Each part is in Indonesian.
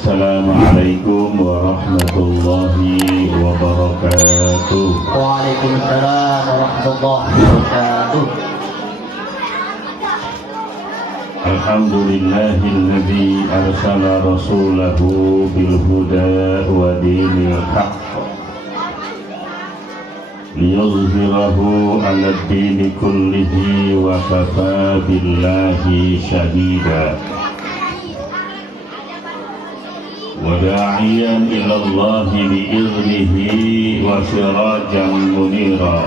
Assalamualaikum warahmatullahi wabarakatuh. Waalaikumsalam warahmatullahi wabarakatuh. Alhamdulillahilladzi arsala rasulahu bil huda wa dinil haqq liyuzhirahu 'alad dini kullihi wa kafa billahi shahida. وداعيا إلى الله بإذنه وسراجا منيرا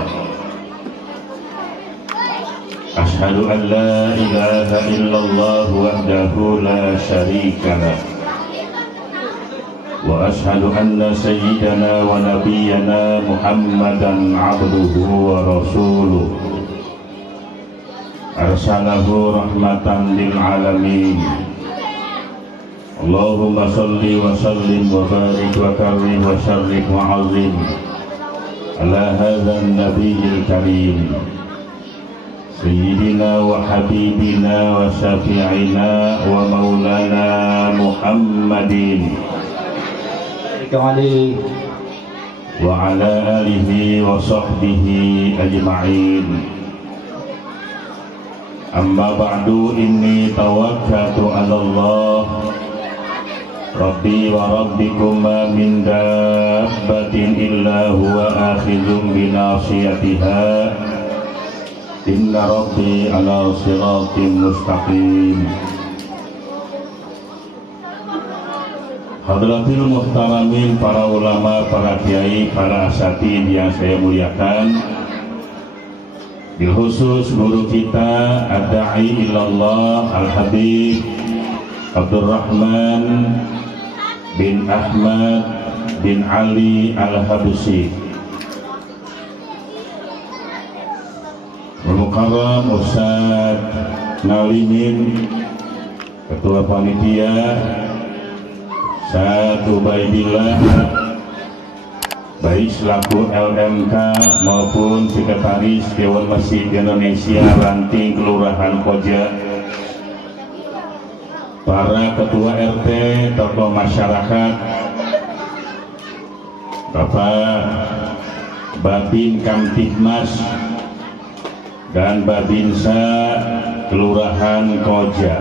أشهد أن لا إله إلا الله وحده لا شريك له وأشهد أن سيدنا ونبينا محمدا عبده ورسوله أرسله رحمة للعالمين. Allahumma salli wa sallim wa barik wa karim wa syarrik wa azim ala hadzal nabiyil karim sayyidina wa habibina wa syafi'ina wa maulana Muhammadin wa ala alihi wa sahbihi ajma'in. Amma ba'du, inni tawakkaltu 'ala Allah Rabbi wa rabbikuma min dabbatin illa huwa akhidhun binasiyatiha inna rabbi ala siratim mustaqim. Hadratil muhtaramin, para ulama, para kiai, para asatid yang saya muliakan, bil khusus guru kita ad-da'i ilallah al-habib Abdurrahman bin Ahmad bin Ali Al-Habsyi, Al-Mukarram Ustaz Nalimin, Ketua Panitia Ustaz Ubaidillah, baik selaku LMK maupun Sekretaris Dewan Masjid Indonesia Ranting Kelurahan Koja, para ketua RT, tokoh masyarakat, Bapak Babin Kamtibmas dan Babinsa Kelurahan Koja,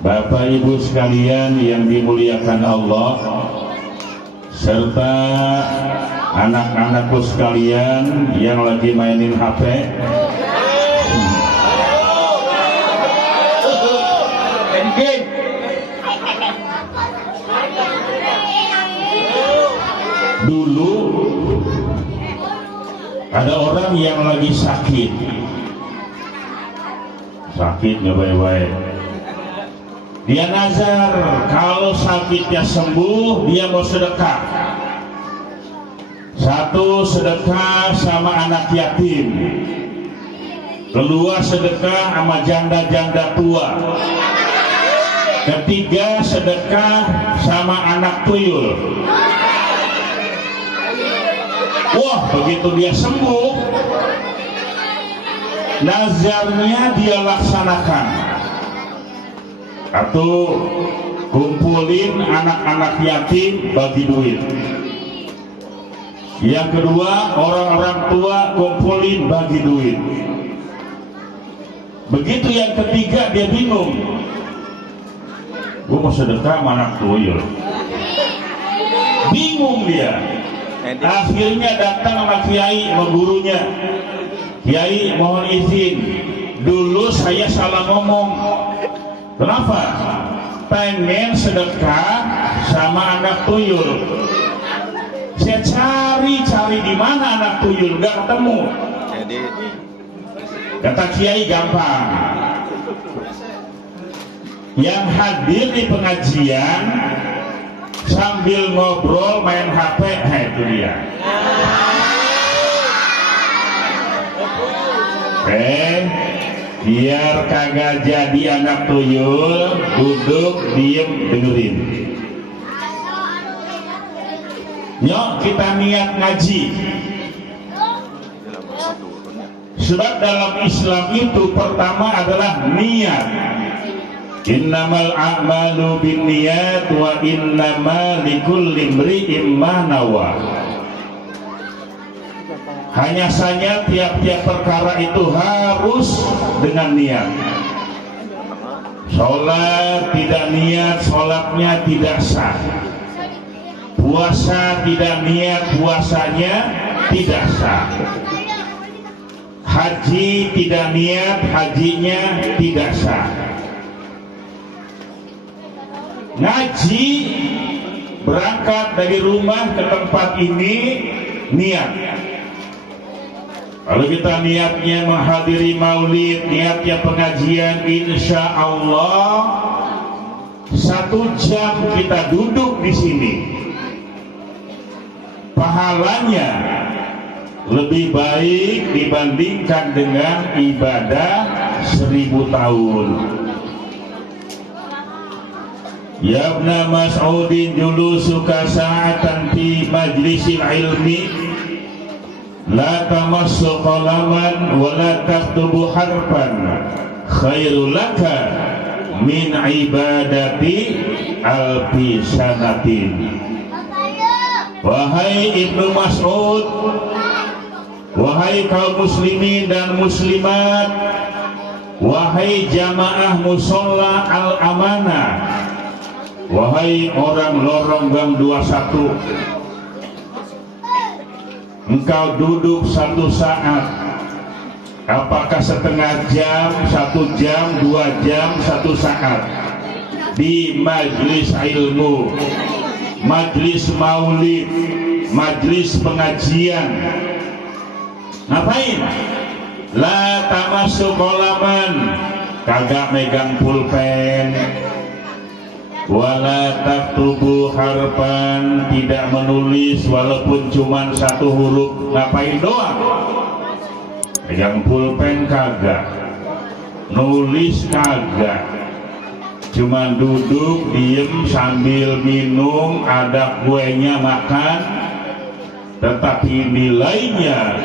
Bapak Ibu sekalian yang dimuliakan Allah, serta anak-anakku sekalian yang lagi mainin HP. Dulu ada orang yang lagi sakit nggak baik-baik, dia nazar kalau sakitnya sembuh dia mau sedekah. Satu, sedekah sama anak yatim. Kedua, sedekah sama janda-janda tua. Ketiga, sedekah sama anak tuyul. Wah, begitu dia sembuh, nazarnya dia laksanakan. Atau kumpulin anak-anak yatim, bagi duit. Yang kedua, orang-orang tua kumpulin, bagi duit. Begitu yang ketiga dia bingung, gue mau sedekah sama anak tuyul. Bingung dia. Akhirnya datang sama kiai, sama gurunya. Kiai, mohon izin, dulu saya salah ngomong. Kenapa? Pengen sedekah sama anak tuyul. Saya cari di mana anak tuyul, nggak ketemu. Kata kiai, gampang. Yang hadir di pengajian sambil ngobrol main HP, itu dia. Biar kagak jadi anak tuyul, duduk diem dengerin. Nyok, kita niat ngaji. Sebab dalam Islam itu pertama adalah niat. Innamal a'malu binniyat wa innama likulli imri'in ma nawa. Hanya saja tiap-tiap perkara itu harus dengan niat. Sholat tidak niat, sholatnya tidak sah. Puasa tidak niat, puasanya tidak sah. Haji tidak niat, hajinya tidak sah. Ngaji, berangkat dari rumah ke tempat ini, niat. Kalau kita niatnya menghadiri maulid, niatnya pengajian, insya Allah 1 jam kita duduk di sini, pahalanya lebih baik dibandingkan dengan ibadah 1000 tahun. Ya Ibna Mas'udin julusuka sa'atan fi majlisil ilmi la tamassu qalaman wa la taktubu harfan khairul laka min ibadati alfi sanatin. Wahai Ibnu Mas'ud, wahai kaum muslimin dan muslimat, wahai jamaah musola al-amanah, wahai orang lorong gang 21, engkau duduk 1 saat, apakah setengah jam, 1 jam, 2 jam, 1 saat di majlis ilmu, majlis maulid, majlis pengajian, ngapain? La tamassu qalaman, kagak megang pulpen, wala taktubu harfan, tidak menulis walaupun cuma 1 huruf. Ngapain doang? Megang pulpen kagak, nulis kagak, cuma duduk diem sambil minum, ada kuenya makan, tetapi nilainya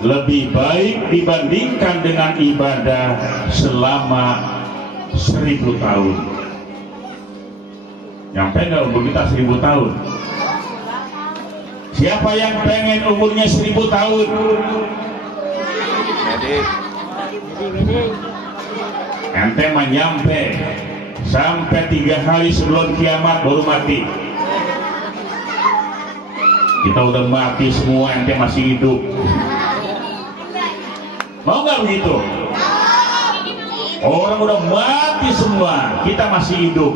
lebih baik dibandingkan dengan ibadah selama 1000 tahun. Nyampe nggak umur kita 1000 tahun? Siapa yang pengen umurnya 1000 tahun? Ente mah nyampe sampai 3 hari sebelum kiamat baru mati. Kita udah mati semua, ente masih hidup. Mau nggak begitu? Orang udah mati semua, kita masih hidup.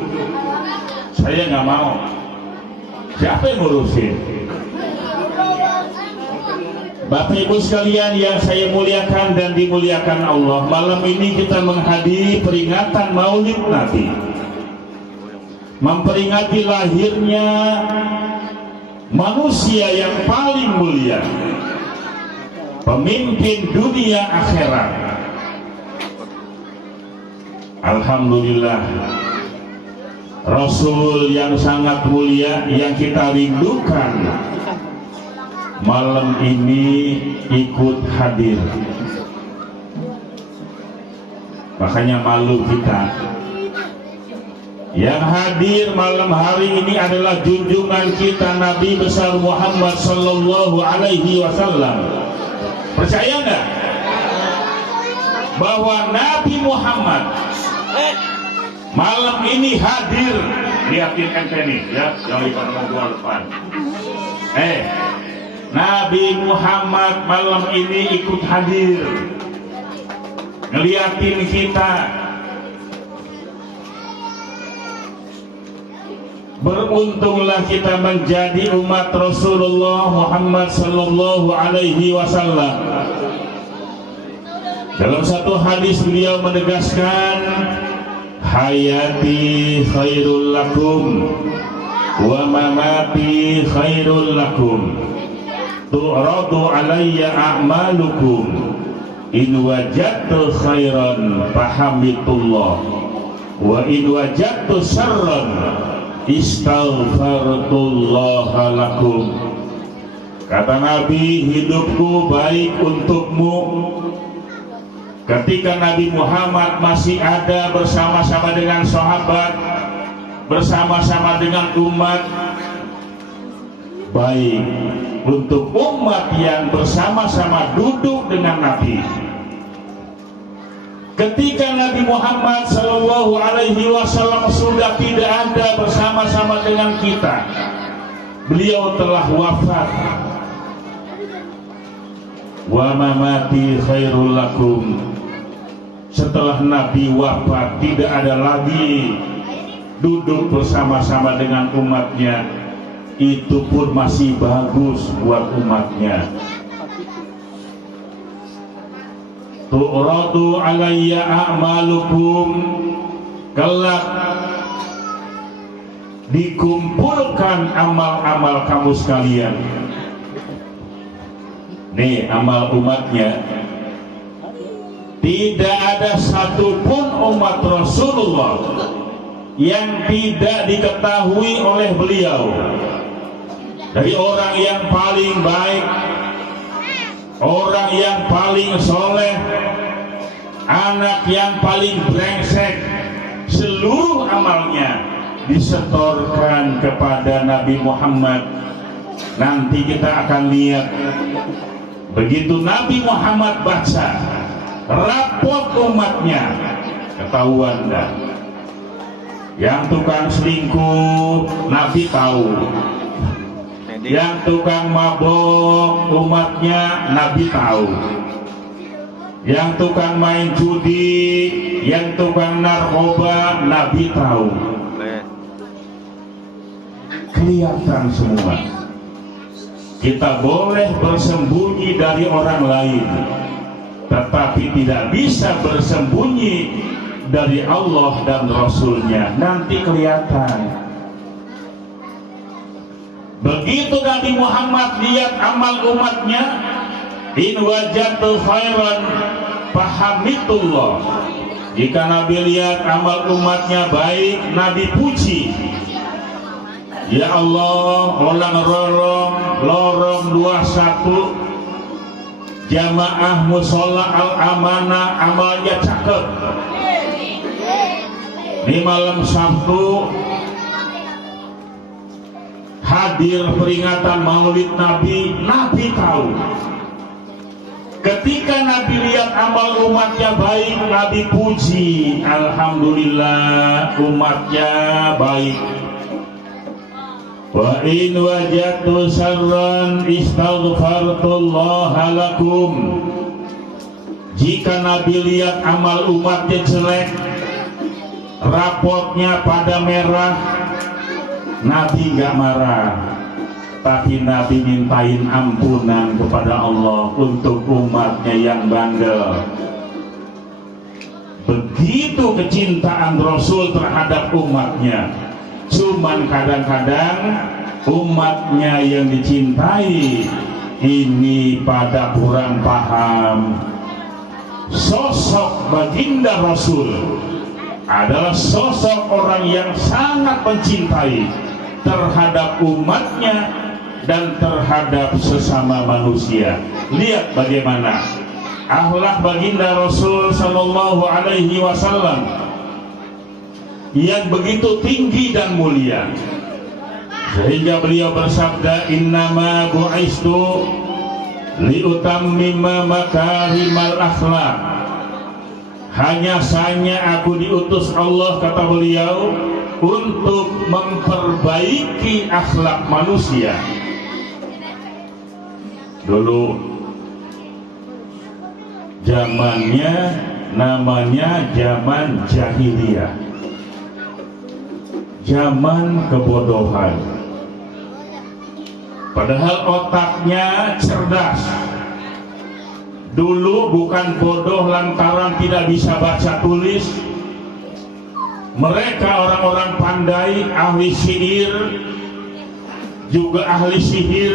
Saya nggak mau. Siapa yang ngurusin? Bapak Ibu sekalian yang saya muliakan dan dimuliakan Allah, malam ini kita menghadiri peringatan Maulid Nabi, memperingati lahirnya manusia yang paling mulia, pemimpin dunia akhirat. Alhamdulillah, Rasul yang sangat mulia yang kita rindukan malam ini ikut hadir. Makanya malu kita. Yang hadir malam hari ini adalah junjungan kita Nabi besar Muhammad sallallahu alaihi wasallam. Percaya nggak bahwa Nabi Muhammad malam ini hadir? Lihatin ente nih ya, yang di depan. Nabi Muhammad malam ini ikut hadir, ngeliatin kita. Beruntunglah kita menjadi umat Rasulullah Muhammad sallallahu alaihi wasallam. Dalam satu hadis beliau menegaskan, hayati khairul lakum wa mamati khairul lakum. Tu'radu alayya a'malukum in wajadtu khairan fahamdulillah wa in wajadtu syarran istaghfartullah lakum. Kata Nabi, hidupku baik untukmu ketika Nabi Muhammad masih ada bersama-sama dengan sahabat, bersama-sama dengan umat, baik untuk umat yang bersama-sama duduk dengan Nabi. Ketika Nabi Muhammad Sallallahu Alaihi Wasallam sudah tidak ada bersama-sama dengan kita, beliau telah wafat. Wa mamati khairul lakum. Setelah Nabi wafat, tidak ada lagi duduk bersama-sama dengan umatnya. Itu pun masih bagus buat umatnya. Tu'radu alayya a'malukum, kelak dikumpulkan amal-amal kamu sekalian. Nih amal umatnya, tidak ada satupun umat Rasulullah yang tidak diketahui oleh beliau, dari orang yang paling baik, orang yang paling soleh, anak yang paling brengsek, seluruh amalnya disetorkan kepada Nabi Muhammad. Nanti kita akan lihat, begitu Nabi Muhammad baca rapot umatnya, ketahuan dah. Yang tukang selingkuh Nabi tahu, yang tukang mabok umatnya Nabi tahu, yang tukang main judi, yang tukang narkoba Nabi tahu. Kelihatan semua. Kita boleh bersembunyi dari orang lain, tetapi tidak bisa bersembunyi dari Allah dan Rasulnya. Nanti kelihatan. Begitu Nabi Muhammad lihat amal umatnya, in wajadtu khairan fahamidullah. Jika Nabi lihat amal umatnya baik, Nabi puji. Ya Allah, ulang lorong 21 jamaah musola al-amanah amalnya cakep. Di malam Sabtu hadir peringatan Maulid Nabi, Nabi tahu. Ketika Nabi lihat amal umatnya baik, Nabi puji, alhamdulillah umatnya baik. Wa in wajadtu sarran istaghfartullaha lakum. Jika Nabi lihat amal umatnya jelek, rapotnya pada merah, Nabi gak marah, tapi Nabi mintain ampunan kepada Allah untuk umatnya yang bandel. Begitu kecintaan Rasul terhadap umatnya. Cuman kadang-kadang umatnya yang dicintai ini pada kurang paham. Sosok baginda Rasul adalah sosok orang yang sangat mencintai terhadap umatnya dan terhadap sesama manusia. Lihat bagaimana akhlak baginda Rasul Sallallahu Alaihi Wasallam yang begitu tinggi dan mulia, sehingga beliau bersabda, innama bu'istu liutammima makarimal akhlak. Hanya saja aku diutus Allah, kata beliau, untuk memperbaiki akhlak manusia. Dulu zamannya namanya zaman jahiliyah, zaman kebodohan. Padahal otaknya cerdas. Dulu bukan bodoh lantaran tidak bisa baca tulis. Mereka orang-orang pandai, ahli sihir, juga ahli sihir.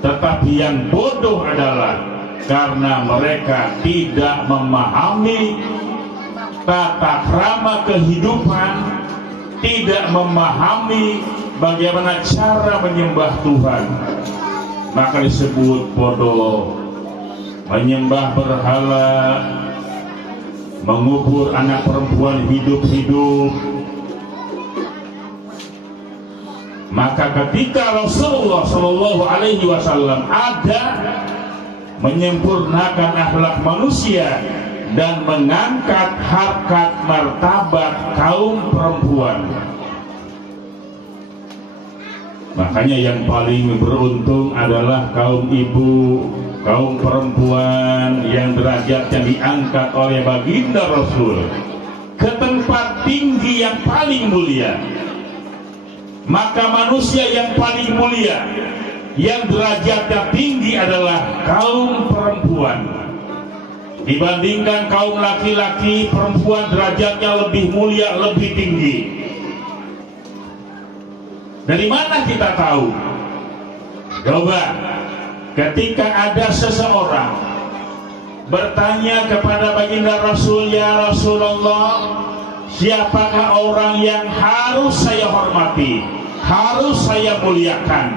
Tetapi yang bodoh adalah karena mereka tidak memahami tata krama kehidupan, tidak memahami bagaimana cara menyembah Tuhan, maka disebut bodoh. Menyembah berhala, mengubur anak perempuan hidup-hidup. Maka ketika Rasulullah Shallallahu Alaihi Wasallam ada menyempurnakan akhlak manusia dan mengangkat harkat martabat kaum perempuan, makanya yang paling beruntung adalah kaum ibu, kaum perempuan yang derajatnya diangkat oleh baginda Rasul ke tempat tinggi yang paling mulia. Maka manusia yang paling mulia, yang derajatnya tinggi adalah kaum perempuan. Dibandingkan kaum laki-laki, perempuan derajatnya lebih mulia, lebih tinggi. Dari mana kita tahu? Coba, ketika ada seseorang bertanya kepada baginda Rasul, ya Rasulullah, siapakah orang yang harus saya hormati, harus saya muliakan?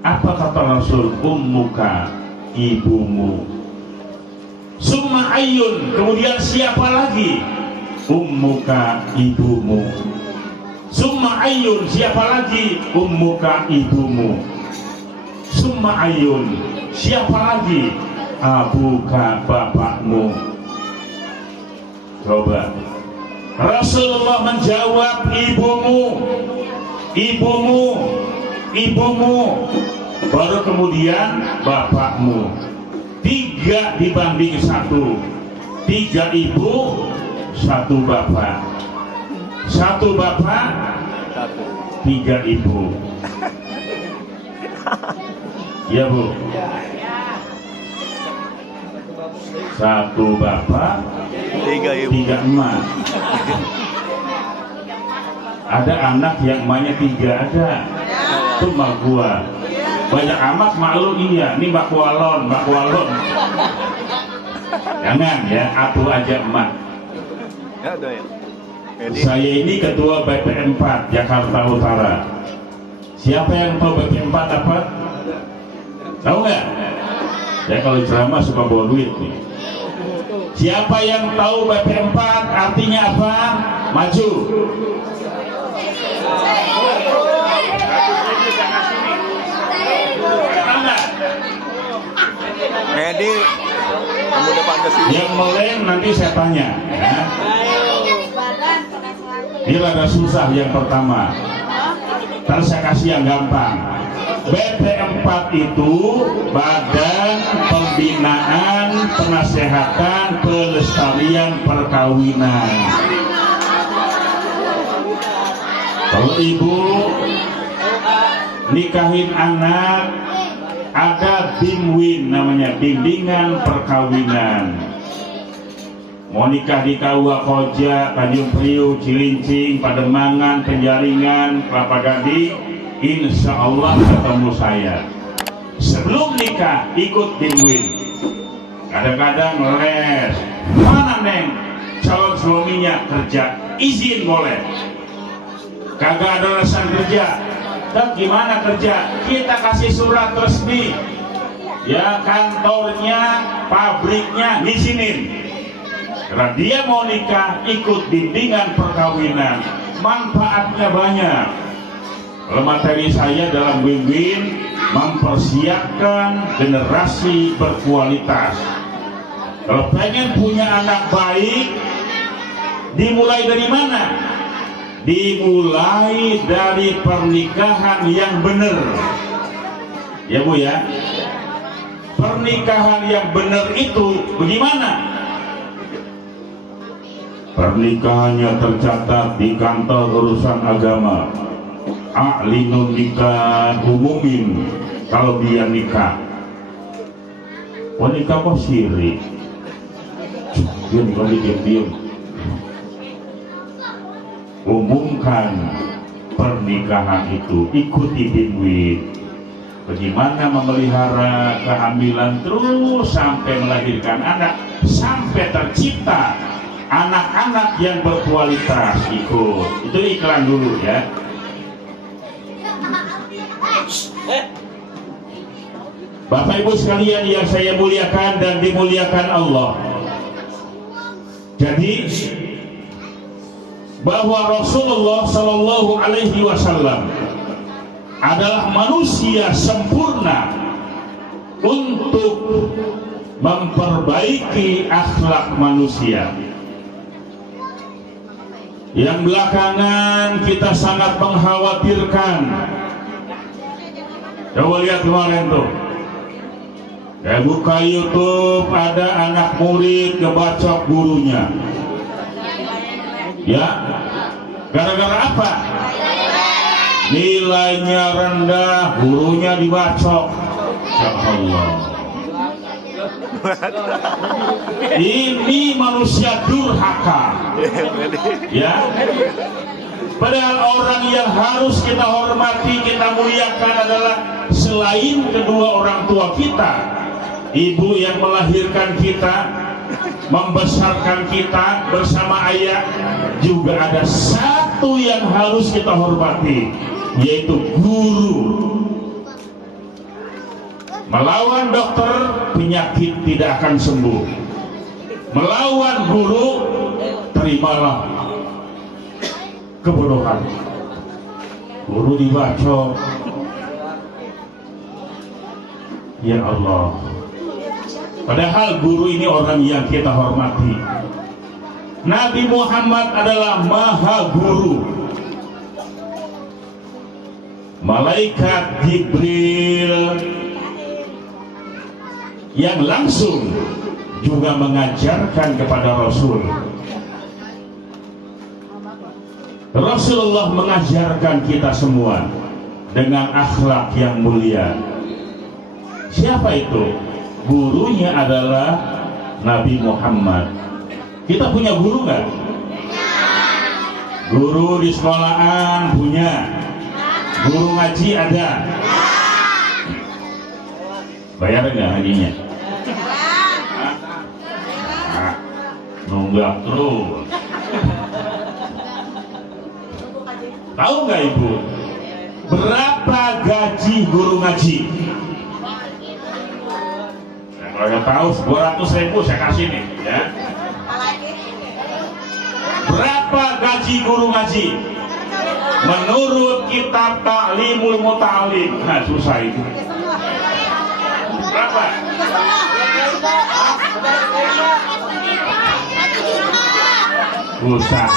Apa kata Rasul? Ummuka, ibumu. Summa ayyun, kemudian siapa lagi? Ummuka, ibumu. Summa ayyun, siapa lagi? Ummuka, ibumu. Summa ayyun, siapa lagi? Abuka, bapakmu. Coba, Rasulullah menjawab, ibumu, ibumu, ibumu, baru kemudian bapakmu. 3 dibanding 1, 3 ibu, 1 bapak. 1 bapak, 3 ibu. Ya Bu? 1 bapak, 3 emak. Ada anak yang emaknya 3 ada. Itu emak gua. Banyak amat maklum, iya. Ini Mbak Kualon, Mbak Kualon. Jangan ya, aku aja emak. Saya ini ketua BP 4 Jakarta Utara. Siapa yang tahu BP 4 apa? Tahu nggak? Saya kalau ceramah suka bawa duit nih. Siapa yang tahu BP 4 artinya apa? Maju. Medi, kamu depan ke sini. Yang meleng nanti saya tanya. Ya. Ini rada susah yang pertama. Terus saya kasih yang gampang. BP 4 itu Badan Pembinaan Penasehatan Pelestarian Perkawinan. Kalau ibu nikahin anak, ada BIMWIN namanya, bimbingan perkawinan. Mau nikah di Kaua Koja, Tanjung Priuk, Cilincing, Pademangan, Penjaringan, Kelapa Gading, insya Allah ketemu saya. Sebelum nikah ikut BIMWIN. Kadang-kadang les, mana neng calon suaminya kerja, izin boleh. Kagak ada alasan kerja. Dan gimana kerja? Kita kasih surat resmi, ya kantornya, pabriknya ngizinin. Karena dia mau nikah ikut bimbingan perkawinan, manfaatnya banyak. Kalau materi saya dalam BIMWIN mempersiapkan generasi berkualitas. Kalau pengen punya anak baik, dimulai dari mana? Dimulai dari pernikahan yang benar. Ya Bu ya. Pernikahan yang benar itu bagaimana? Pernikahannya tercatat di kantor urusan agama. A'linun nikah, umumin kalau dia nikah. Oh nikah kok syirik? Dia nikah diam-diam. Umumkan pernikahan itu, ikuti BIMWIN. Bagaimana memelihara kehamilan terus sampai melahirkan anak, sampai tercipta anak-anak yang berkualitas. Ikut. Itu iklan dulu ya. Bapak Ibu sekalian yang saya muliakan dan dimuliakan Allah, Jadi bahwa Rasulullah Shallallahu Alaihi Wasallam adalah manusia sempurna untuk memperbaiki akhlak manusia. Yang belakangan kita sangat mengkhawatirkan. Coba lihat kemarin tuh, buka YouTube, ada anak murid ngebacok gurunya. Ya, gara-gara apa? Nilainya rendah, gurunya dibacok. Ya Allah. Ini manusia durhaka. Ya. Padahal orang yang harus kita hormati, kita muliakan adalah selain kedua orang tua kita, ibu yang melahirkan kita, membesarkan kita bersama ayah, juga ada satu yang harus kita hormati, yaitu guru. Melawan dokter, penyakit tidak akan sembuh. Melawan guru, terimalah kebodohan. Guru dibacok. Ya Allah. Padahal guru ini orang yang kita hormati. Nabi Muhammad adalah maha guru. Malaikat Jibril yang langsung juga mengajarkan kepada Rasul. Rasulullah mengajarkan kita semua dengan akhlak yang mulia. Siapa itu? Gurunya adalah Nabi Muhammad. Kita punya guru nggak? Guru di sekolahan punya. Guru ngaji ada. Bayar nggak ngajinya? Nunggak terus. Tahu nggak ibu? Berapa gaji guru ngaji? Kalau yang tahu 200.000 saya kasih nih, ya. Berapa gaji guru ngaji? Menurut kitab Ta'limul Muta'alim. Nah, susah itu. Berapa? Susah.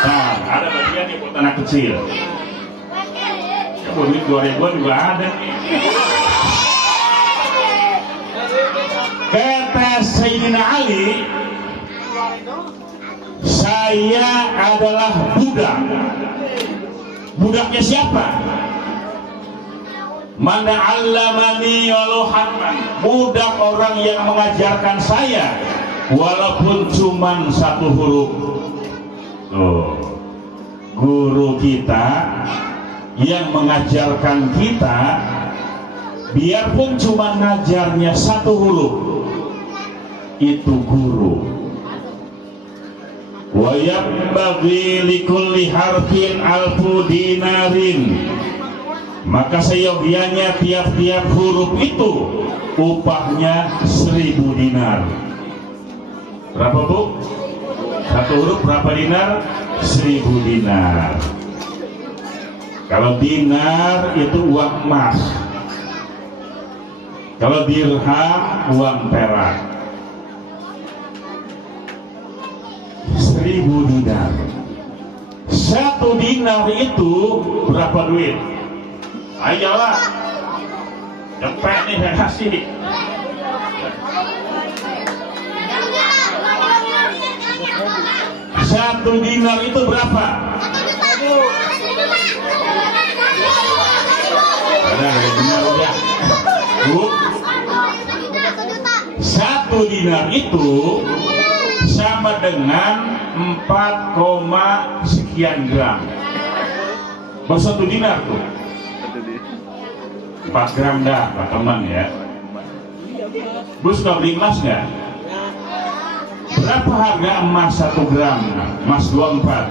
Nah, ada bagian nih buat anak kecil. Ya, duit 2.000 juga ada nih. Kata Sayyidina Ali, saya adalah budak. Budaknya siapa? Mana allamani waluhanman, budak orang yang mengajarkan saya walaupun cuma satu huruf. Tuh, guru kita yang mengajarkan kita, biarpun cuma ngajarnya satu huruf, itu guru. Wa yambaghi likulli harfin alfu dinarin, maka seyogianya tiap-tiap huruf itu upahnya 1.000 dinar. Berapa bu? Satu huruf berapa dinar? 1.000 dinar. Kalau dinar itu uang emas, kalau dirham uang perak. 1.000 dinar. Satu dinar itu berapa duit? Ayolah, cepet nih saya kasih. Satu dinar itu berapa? Ada dinar ya. Bu, satu dinar itu sama dengan 4, sekian gram. Bersatu dinar tuh 4 gram dah, Pak teman ya. Bu suka beli emas nggak? Berapa harga emas 1 gram? Emas 24.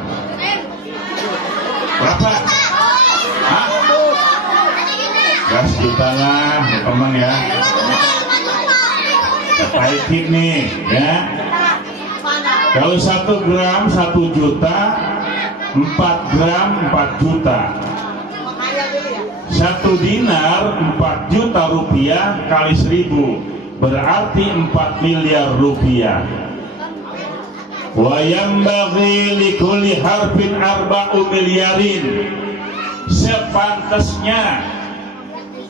Berapa? Hah? 100 juta lah, teman ya. Pahit nih, ya. Kalau 1 gram 1 juta, 4 gram 4 juta. 1 dinar 4 juta rupiah kali 1000 berarti 4 miliar rupiah. Wa yambaghi likulli harfin 4 miliarin. Sepantasnya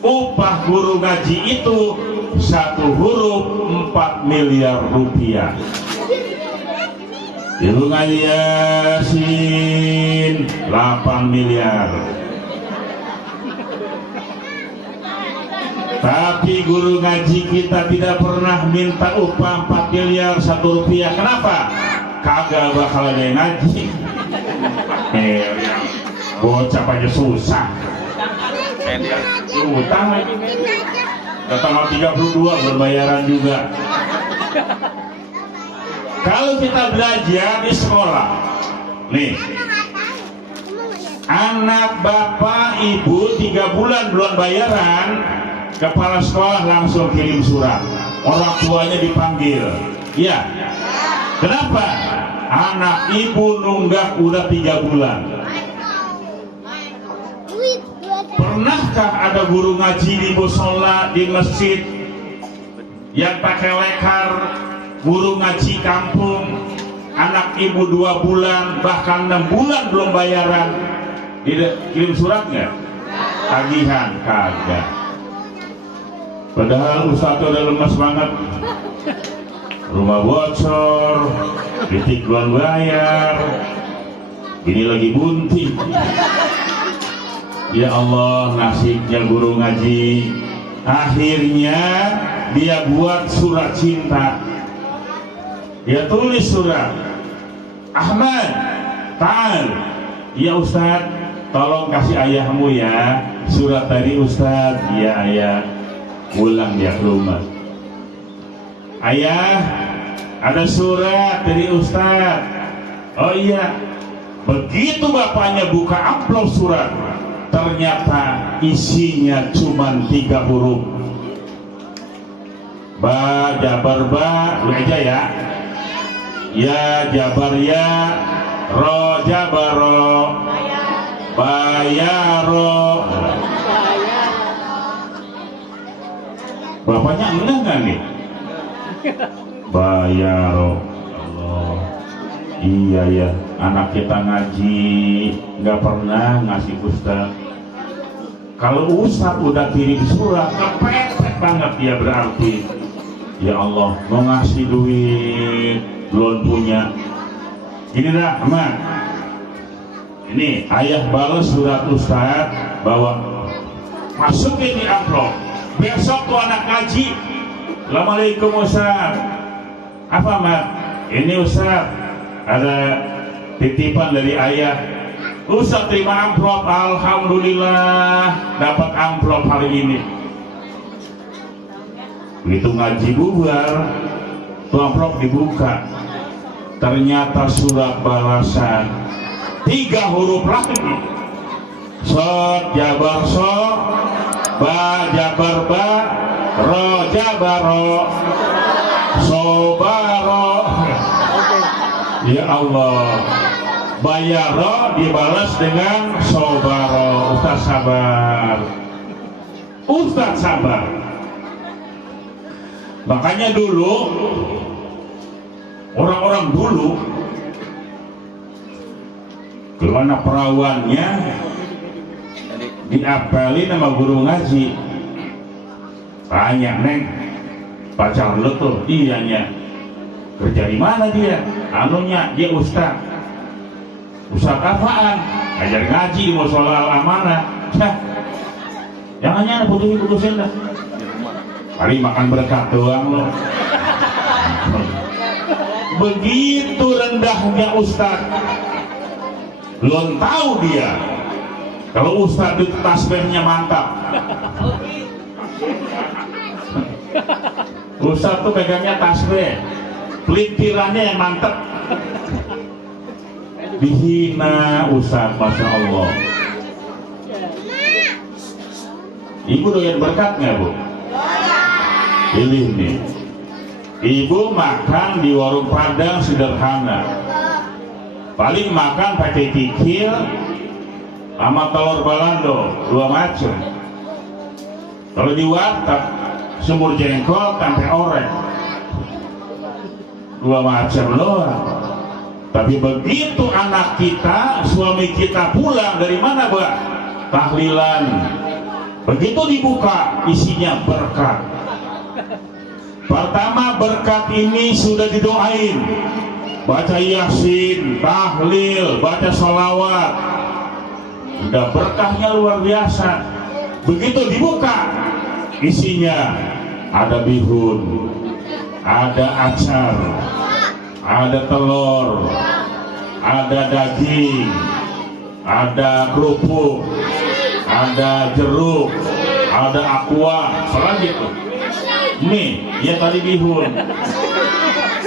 upah guru ngaji itu 1 huruf 4 miliar rupiah. Guru ngaji Yasin 8 miliar. Tapi guru ngaji kita tidak pernah minta upah 4 miliar 1 rupiah. Kenapa? Kagak bakal ada yang ngaji. Bocah aja susah. Utang lagi. Tanggal 32 berbayaran juga. Kalau kita belajar di sekolah, nih, anak bapak ibu 3 bulan belum bayaran, kepala sekolah langsung kirim surat, orang tuanya dipanggil. Ya, kenapa? Anak ibu nunggak udah 3 bulan. Pernahkah ada guru ngaji di musola di masjid yang pakai lekar, guru ngaji kampung, anak ibu 2 bulan bahkan 6 bulan belum bayaran, kirim surat nggak? Tagihan kagak. Padahal ustadz udah lemas banget, rumah bocor, titik belum bayar, ini lagi bunting. Ya Allah, nasibnya guru ngaji. Akhirnya dia buat surat cinta. Dia tulis surat, Ahmad, ta'al. Ya Ustadz, tolong kasih ayahmu ya surat dari Ustadz. Ya ayah. Pulang dia ke rumah. Ayah, ada surat dari Ustadz. Oh iya. Begitu bapaknya buka amplop surat, ternyata isinya cuma 3 huruf. Ba jabar ba, lu aja ya. Ya jabar ya, ro jabaro, bayaro. Bapaknya enggak nih? Bayaro. Allah. Iya ya, anak kita ngaji nggak pernah ngasih ustaz. Kalau ustaz udah kirim surat, kepepet banget dia berarti. Ya Allah, mau ngasih duit belum punya. Ini dah, Ahmad. Ini ayah balas surat ustaz, bawa masukin di amplop. Besok tuh anak ngaji, Assalamualaikum Ustaz. Apa Mak? Ini Ustaz, ada titipan dari ayah. Ustaz terima amplop, alhamdulillah dapat amplop hari ini. Begitu ngaji bubar, tuh amplop dibuka, ternyata surat balasan 3 huruf lagi. Sod jabar so, ba jabar ba, ro jabaro, sobaro. Ya Allah, bayaro dibalas dengan sobaro. Ustaz sabar, Ustaz sabar. Makanya dulu orang-orang dulu kalau anak perawannya diapelin sama guru ngaji, tanya, Neng, pacar lu tuh? Iyanya. Kerja di mana dia? Anunya, dia ustaz. Ustaz apaan? Ngajar ngaji di musola amanah. Jangan putusin dah. Kali makan berkat doang lo. Begitu rendahnya ustaz, belum tahu dia kalau ustaz itu tasbihnya mantap. Ustaz tuh pegangnya tasbih, pelintirannya yang mantap. Dihina ustaz, masya Allah. Ibu doyan berkat nggak Bu? Pilih nih. Ibu makan di warung Padang sederhana, paling makan pakai kikil sama telur balado 2 macam. Kalau di warteg sumur jengkol tempe orek 2 macam loh. Tapi begitu anak kita, suami kita pulang dari mana, Mbak? Tahlilan. Begitu dibuka, isinya berkat. Pertama, berkat ini sudah didoain, baca yasin, tahlil, baca sholawat, udah berkahnya luar biasa. Begitu dibuka, isinya ada bihun, ada acar, ada telur, ada daging, ada kerupuk, ada jeruk, ada aqua, selanjutnya. Nih, ya tadi bihun.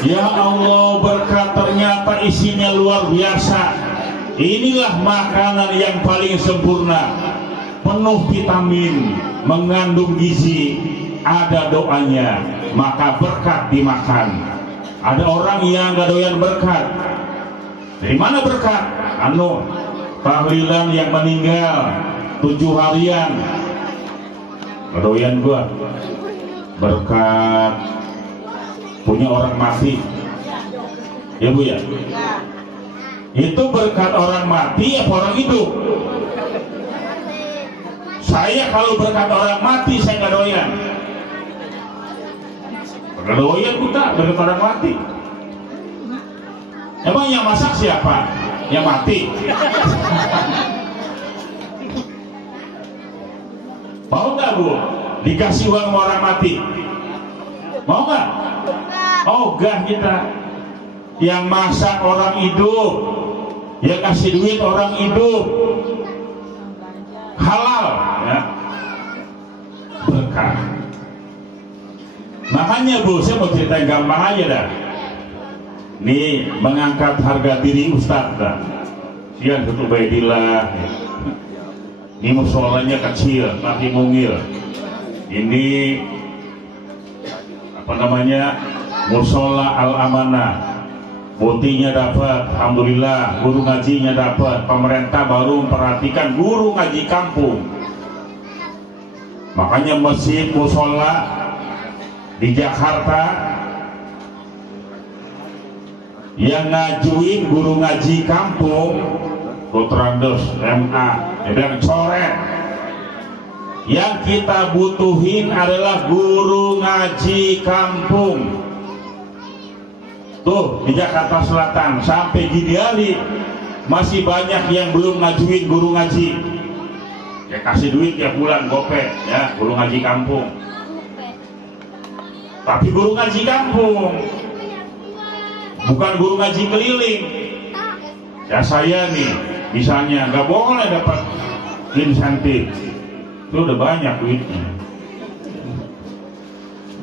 Ya Allah, berkat ternyata isinya luar biasa. Inilah makanan yang paling sempurna, penuh vitamin, mengandung gizi, ada doanya, maka berkat dimakan. Ada orang yang gak doyan berkat. Dari mana berkat? Tahlilan yang meninggal 7 harian. Doyan gua. Berkat punya orang mati, ya Bu ya. Itu berkat orang mati apa orang hidup? Saya kalau berkat orang mati saya nggak doyan. Nggak doyan kita berkat orang mati. Emang yang masak siapa? Yang mati. Mau nggak Bu dikasih uang sama orang mati? Mau nggak? Oh gak kita. Yang masak orang hidup, yang kasih duit orang hidup, halal ya, berkah. Makanya Bu, saya mau cerita yang gampang aja dah. Nih mengangkat harga diri Ustadz dah. Sian tutup baidillah. Ini musolanya kecil, tapi mungil. Ini apa namanya, musola al-amanah. Botinya dapat, alhamdulillah. Guru ngajinya dapat. Pemerintah baru memperhatikan guru ngaji kampung. Makanya masjid musola di Jakarta yang ngajuin guru ngaji kampung Putrandos MA dan coret. Yang kita butuhin adalah guru ngaji kampung. Tuh di Jakarta Selatan sampai Gidi Ali masih banyak yang belum ngajuin guru ngaji. Ya kasih duit tiap bulan gopek ya, guru ngaji kampung. Tapi guru ngaji kampung, bukan guru ngaji keliling. Ya saya nih misalnya nggak boleh dapat insentif, itu udah banyak duitnya.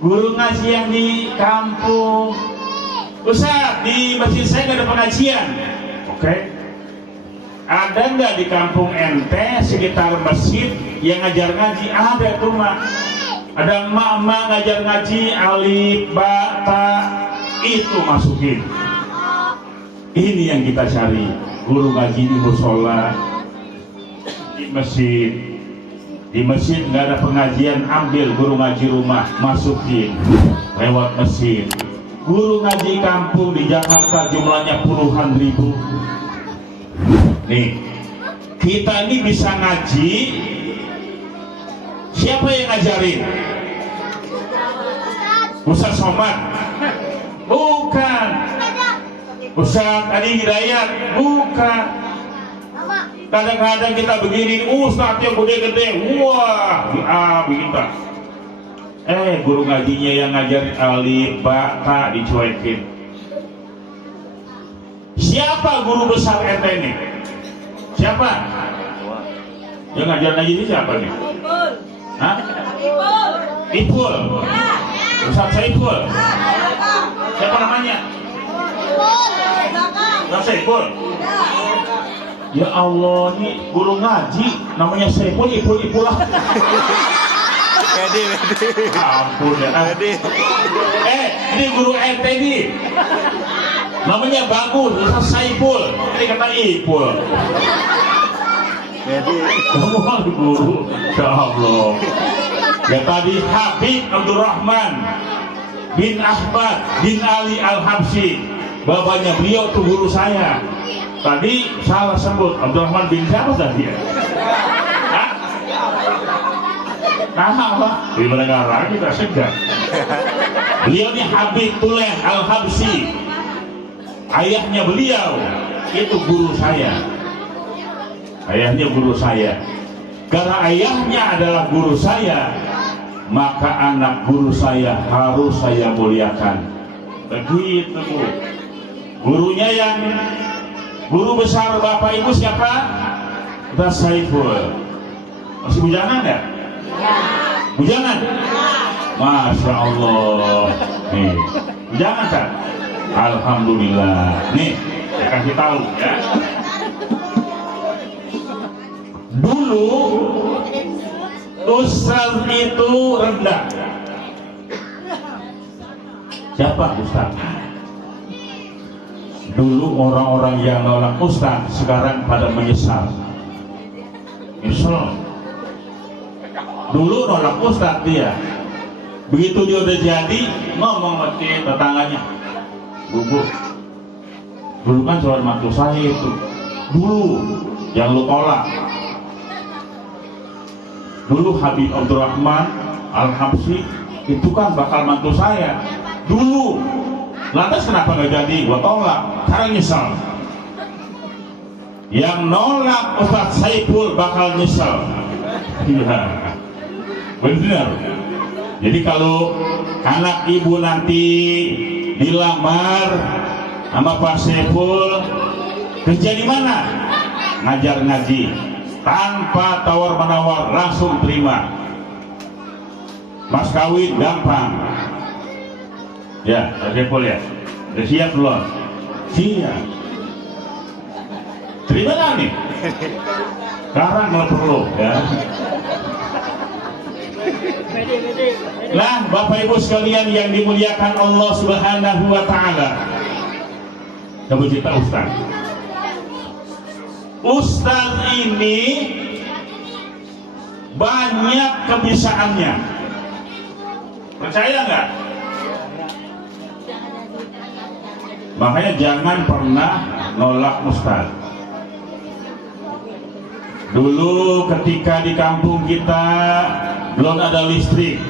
Guru ngaji yang di kampung, Ustaz, di masjid saya nggak ada pengajian. Oke. Ada nggak di kampung ente sekitar masjid yang ngajar ngaji? Ada tuh mak. Ada emak-emak ngajar ngaji alif, ba, ta, itu masukin. Ini yang kita cari. Guru ngaji di musola, di masjid. Di masjid nggak ada pengajian, ambil guru ngaji rumah, masukin lewat masjid. Guru ngaji kampung di Jakarta jumlahnya puluhan ribu. Nih, kita ini bisa ngaji. Siapa yang ngajarin? Ustaz Somad? Bukan. Ustaz Adi Hidayat? Bukan. Kadang-kadang kita begini, Ustaz yang gede-gede, wah, kita. Guru ngajinya yang ngajarin alif, ba, ta dicuekin. Siapa guru besar ente nih? Siapa? Yang ngajar ngaji ini siapa nih? Hah? Ipul. Ustaz Saiful. Siapa namanya? Ustaz Saiful. Ya Allah, ini guru ngaji namanya Saiful, Ipul lah. Medi. Ampun ya. Medi. Ini guru RT ini. Namanya bagus, Ustaz Saiful. Ini kata Ipul. Medi. Oh, guru. Ya Allah. Ya tadi Habib Abdurrahman bin Ahmad bin Ali Al-Habsyi. Bapaknya beliau tuh guru saya. Tadi salah sebut Abdurrahman bin siapa tadi ya? Hah? Nah, apa? Di negara kita segar. Beliau ini Habib Tuleh Al-Habsyi. Ayahnya beliau itu guru saya. Ayahnya guru saya. Karena ayahnya adalah guru saya, maka anak guru saya harus saya muliakan. Begitu, Bu. Gurunya yang guru besar Bapak Ibu siapa? Ustaz Saiful. Masih bujangan ya? Bujangan? Masya Allah. Nih, bujangan kan? Alhamdulillah. Nih, saya kasih tahu ya. Dulu Ustaz itu rendah. Siapa Ustaz? Dulu orang-orang yang nolak Ustaz sekarang pada menyesal. Nyesel. Dulu nolak Ustaz dia. Begitu dia udah jadi, ngomong sama tetangganya, "Bu, dulu kan soal mantu saya itu. Dulu yang lu tolak. Dulu Habib Abdurrahman Al-Habsyi itu kan bakal mantu saya. Dulu. Lantas kenapa gak jadi? Gua tolak. Sekarang nyesel." Yang nolak Ustaz Saiful bakal nyesel. Iya, benar. Jadi kalau anak ibu nanti dilamar sama Pak Saiful, kerja di mana? Ngajar ngaji. Tanpa tawar-menawar, langsung terima. Mas kawin gampang. Ya, Pak Saiful ya. Udah siap belum? Siap. Terima kan nih? Sekarang kalau perlu ya. Nah, Bapak Ibu sekalian yang dimuliakan Allah Subhanahu wa taala. Coba cerita Ustaz. Ustaz ini banyak kebisaannya. Percaya nggak? Makanya jangan pernah nolak Ustaz. Dulu ketika di kampung kita belum ada listrik,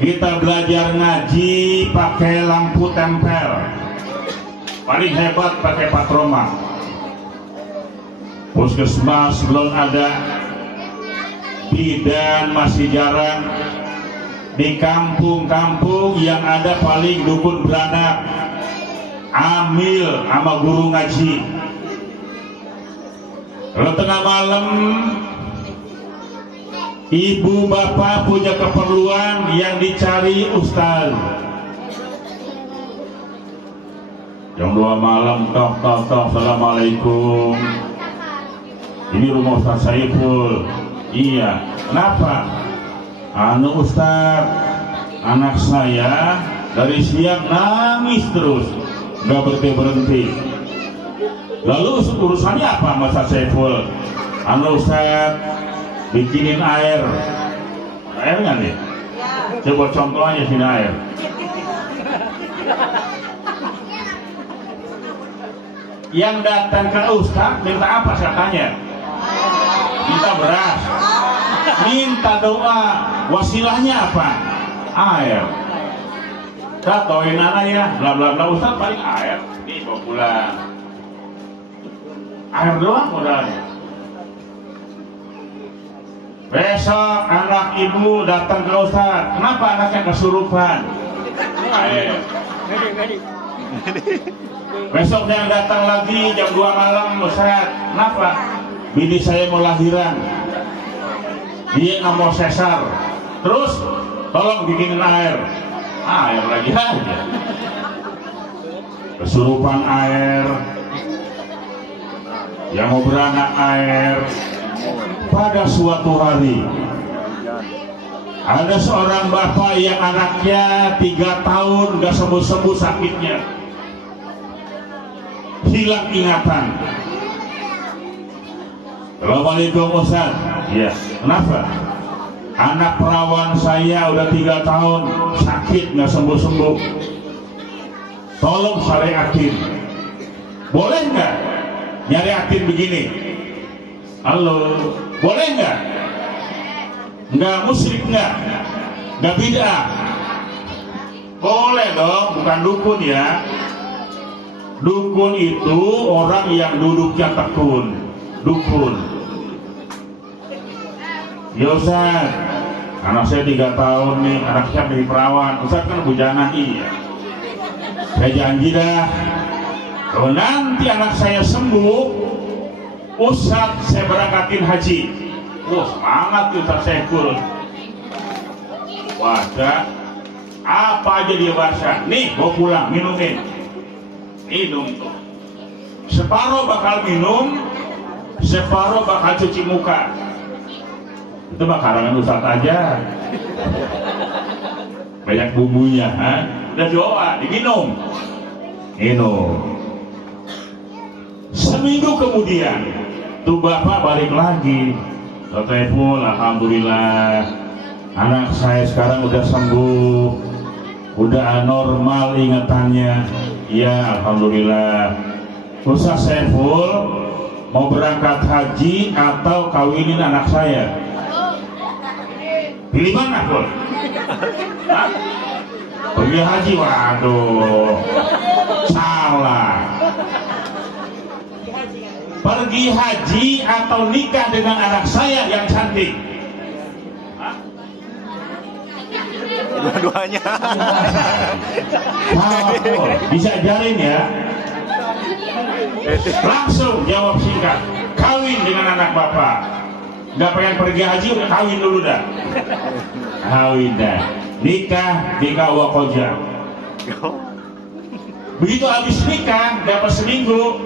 kita belajar ngaji pakai lampu tempel. Paling hebat pakai patroma. Puskesmas belum ada, bidan masih jarang. Di kampung-kampung yang ada paling dukun beranak, amil sama guru ngaji. Kalau tengah malam ibu bapak punya keperluan yang dicari ustaz. Jam 2 malam, tok, assalamualaikum. Ini rumah Ustaz Saiful. Iya, kenapa? Anu Ustaz, anak saya dari siang nangis terus, nggak berhenti. Lalu urusannya apa sama Ustaz Saiful? Anu Ustaz, bikinin air nggak nih? Coba contohnya sini air. Yang datang ke Ustaz minta apa katanya? Minta beras, minta doa. Wasilahnya apa? Air. Kita tauin anak ya, bla bla bla. Ustaz paling air, nih bawa pulang. Air doang modalnya. Besok anak ibu datang ke Ustaz, kenapa anaknya kesurupan? Air. Besok yang datang lagi jam 2 malam, Ustaz, kenapa? Bini saya mau lahiran, dia nggak mau sesar. Terus tolong bikinin air. Air lagi aja. Kesurupan air, yang mau beranak air. Pada suatu hari Ada seorang bapak yang anaknya 3 tahun gak sembuh-sembuh sakitnya, hilang ingatan. Assalamualaikum Ustaz. Ya, kenapa? Anak perawan saya udah 3 tahun sakit gak sembuh-sembuh. Tolong syariatin. Boleh nggak nyariatin begini? Halo, boleh nggak? Nggak musyrik nggak bid'ah? Boleh dong, bukan dukun ya. Dukun itu orang yang duduknya tekun, dukun. Ya Ustaz, anak saya 3 tahun nih, anak saya dari perawan. Ustaz kan bujana, iya. Saya janji dah, kalau nanti anak saya sembuh, Ustaz saya berangkatin haji. Wah, semangat tuh Ustaz Saiful. Wadah, apa aja dia baca. Nih, bawa pulang, minumin. Minum tuh. Separuh bakal minum, separuh bakal cuci muka. Itu mah karangan Ustaz aja. Banyak bumbunya, ha? Udah doa, diminum. Minum. Seminggu kemudian, tuh bapak balik lagi. Saiful, alhamdulillah, anak saya sekarang udah sembuh, udah normal ingatannya. Ya, alhamdulillah. Ustaz Saiful mau berangkat haji atau kawinin anak saya? Pilih mana, Bol? Pergi haji, waduh, salah. Pergi haji atau nikah dengan anak saya yang cantik? Dua-duanya. Bisa ajarin ya. Langsung jawab singkat, kawin dengan anak bapak. Gak pengen pergi haji, udah kawin dulu dah. Kawin dah. Nikah wakoja. Begitu habis nikah, dapat seminggu,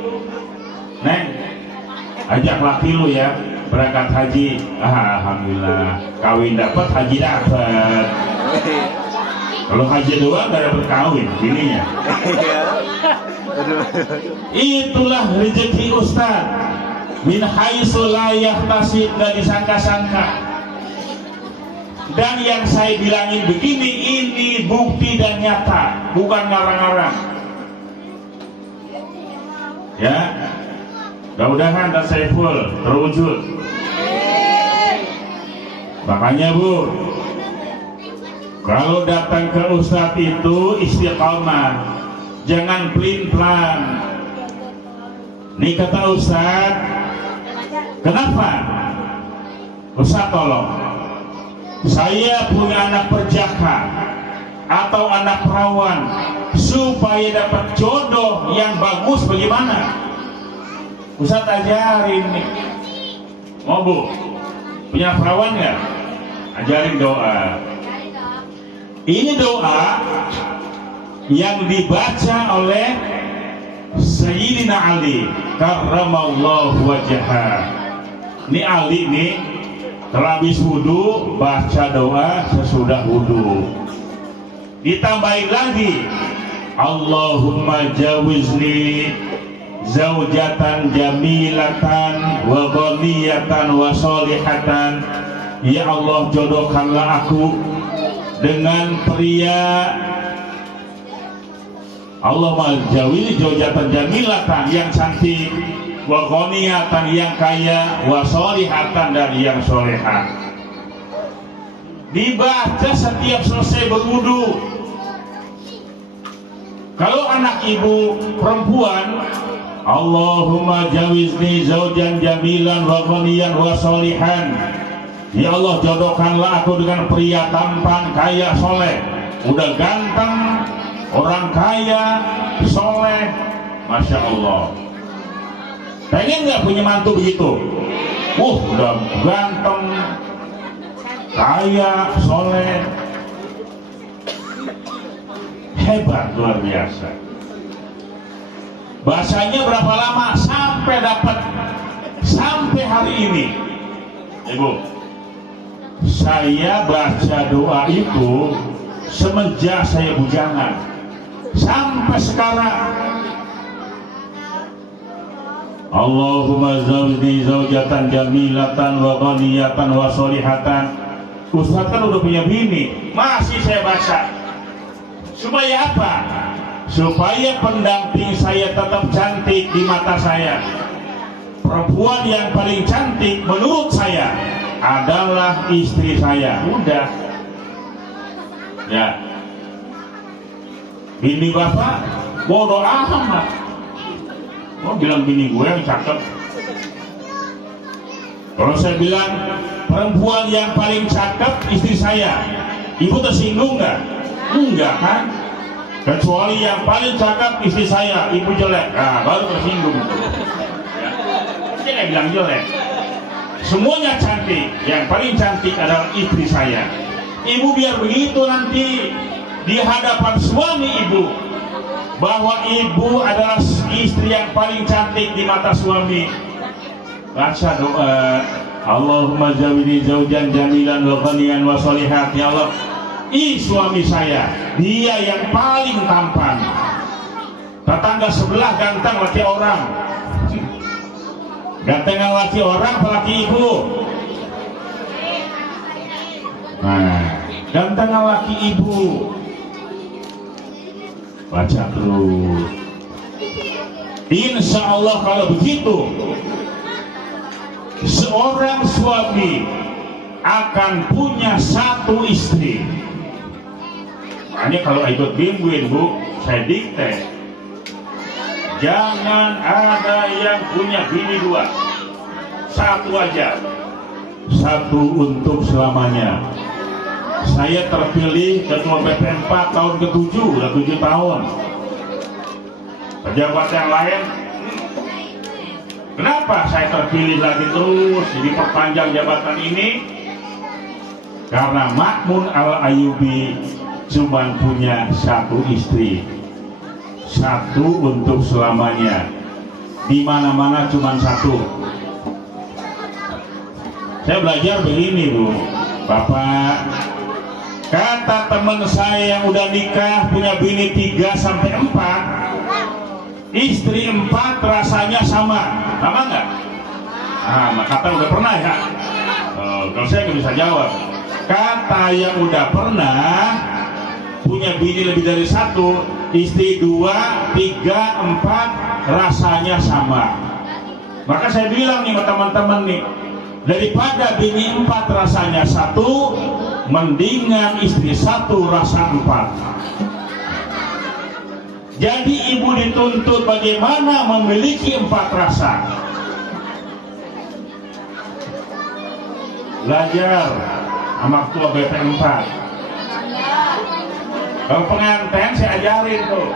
Neng, ajak laki lu ya berangkat haji. Alhamdulillah, kawin dapat, haji dapat. Kalau haji doang gak dapat kawin, bininya. Itulah rezeki Ustaz. Min haitsu la yahtasib, gak disangka-sangka. Dan yang saya bilangin begini, ini bukti dan nyata, bukan ngarang-ngarang. Ya, mudah-mudahan dan Saiful terwujud. Makanya Bu, kalau datang ke Ustadz itu istiqamah, jangan pelin-pelan. Nih kata Ustadz, kenapa? Ustadz tolong, saya punya anak perjaka atau anak perawan, supaya dapat jodoh yang bagus bagaimana? Ustadz ajarin nih. Mau Bu, punya perawan nggak? Ajarin doa. Ini doa yang dibaca oleh Sayyidina Ali karramallahu wajhah. Ini Ali nih, kalau habis wudu baca doa sesudah wudu. Ditambahin lagi, Allahumma jawizni zaujatan jamilatan wa ghaniyatan wa solihatan. Ya Allah, jodohkanlah aku dengan pria, Allahumma jawizni zaujatan jamilatan, yang cantik, wa ghaniyatan, yang kaya, wa solihatan, dan yang solehah. Dibaca setiap selesai berwudu. Kalau anak ibu perempuan, Allahumma jawizni zaujan jamilan wa ghaniyan wa solihan. Ya Allah, jodohkanlah aku dengan pria tampan, kaya, soleh. Udah ganteng, orang kaya, soleh, Masya Allah. Pengen nggak punya mantu begitu? Udah ganteng, kaya, soleh, hebat, luar biasa. Bahasanya berapa lama sampai dapat? Sampai hari ini, Ibu. Saya baca doa itu semenjak saya bujangan sampai sekarang. Allahumma zawjni zawjatan jamilatan wa ghaniyatan wa solihatan. Ustaz kan udah punya bini, masih saya baca. Supaya apa? Supaya pendamping saya tetap cantik di mata saya. Perempuan yang paling cantik menurut saya adalah istri saya. Udah. Ya. Bini bapak bodoh amat. Mau bilang bini gue yang cakep. Kalau saya bilang perempuan yang paling cakep istri saya, ibu tersinggung nggak? Enggak kan? Kecuali yang paling cakep istri saya, ibu jelek, nah baru tersinggung. Ya. Saya nggak bilang jelek. Semuanya cantik, yang paling cantik adalah istri saya. Ibu biar begitu nanti di hadapan suami ibu, bahwa ibu adalah istri yang paling cantik di mata suami. Baca doa, Allahumma zawini zawjan jamilan wa ghaniyan wa solihat. Ya Allah, suami saya, dia yang paling tampan. Tetangga sebelah ganteng laki orang. Ganteng laki orang apa laki ibu? Nah, ganteng laki ibu. Baca terus. Insya Allah kalau begitu, seorang suami akan punya satu istri. Makanya kalau ikut bimbing bu, saya dikte, jangan ada yang punya bini dua, satu aja, satu untuk selamanya. Saya terpilih ketua BP4 tahun ke-7, udah 7 tahun. Pejabat yang lain, kenapa saya terpilih lagi terus diperpanjang jabatan ini? Karena Ma'mun Al-Ayyubi cuma punya satu istri, satu untuk selamanya. Di mana-mana cuma satu. Saya belajar begini bu, Bapak. Kata teman saya yang udah nikah punya bini 3-4, istri 4 rasanya sama nggak? Nah, kata udah pernah ya. Kalau saya nggak bisa jawab. Kata yang udah pernah punya bini lebih dari 1, istri 2, 3, 4 rasanya sama. Maka saya bilang nih sama teman-teman nih, daripada bini 4 rasanya 1, mendingan istri 1 rasa 4. Jadi ibu dituntut bagaimana memiliki 4 rasa. Belajar sama ketua BP4. Kalau pengantin saya ajarin tuh.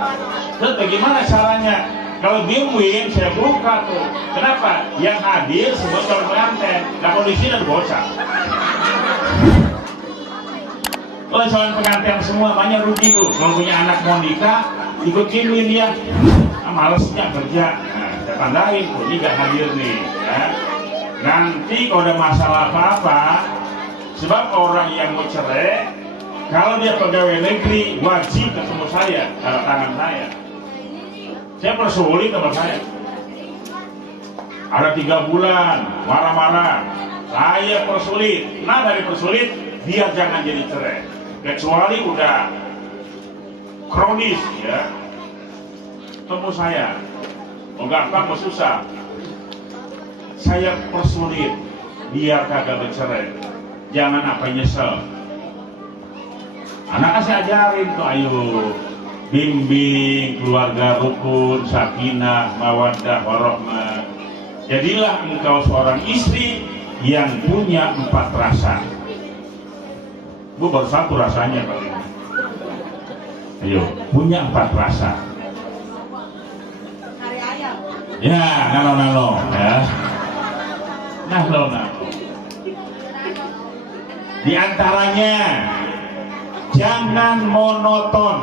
Terus bagaimana caranya? Kalau bimbing saya buka tuh. Kenapa? Yang hadir semua calon pengantin. Nah kondisi dan bocah. Kalau calon pengantin semua banyak rugi bu. Kalau punya anak mau nikah, ikut kirim dia. Malesnya kerja. Nah, saya tandain tuh, ini gak hadir nih. Ya. Nanti kalau ada masalah apa-apa, sebab orang yang mau cerai, kalau dia pegawai negeri wajib ketemu saya, tanda tangan saya. Saya persulit teman saya. Ada 3 bulan marah-marah, saya persulit. Nah dari persulit, dia jangan jadi cerai. Kecuali udah kronis ya, temu saya. Mau gampang mau susah, saya persulit biar kagak bercerai. Jangan apa nyesel. Anak saya ajarin tuh, ayo bimbing keluarga rukun, sakinah, mawaddah, warahmah. Jadilah engkau seorang istri yang punya 4 rasa. Bu baru 1 rasanya kali ini. Ayo, punya 4 rasa. Ya, nalo ya. Nalo. Di antaranya jangan monoton.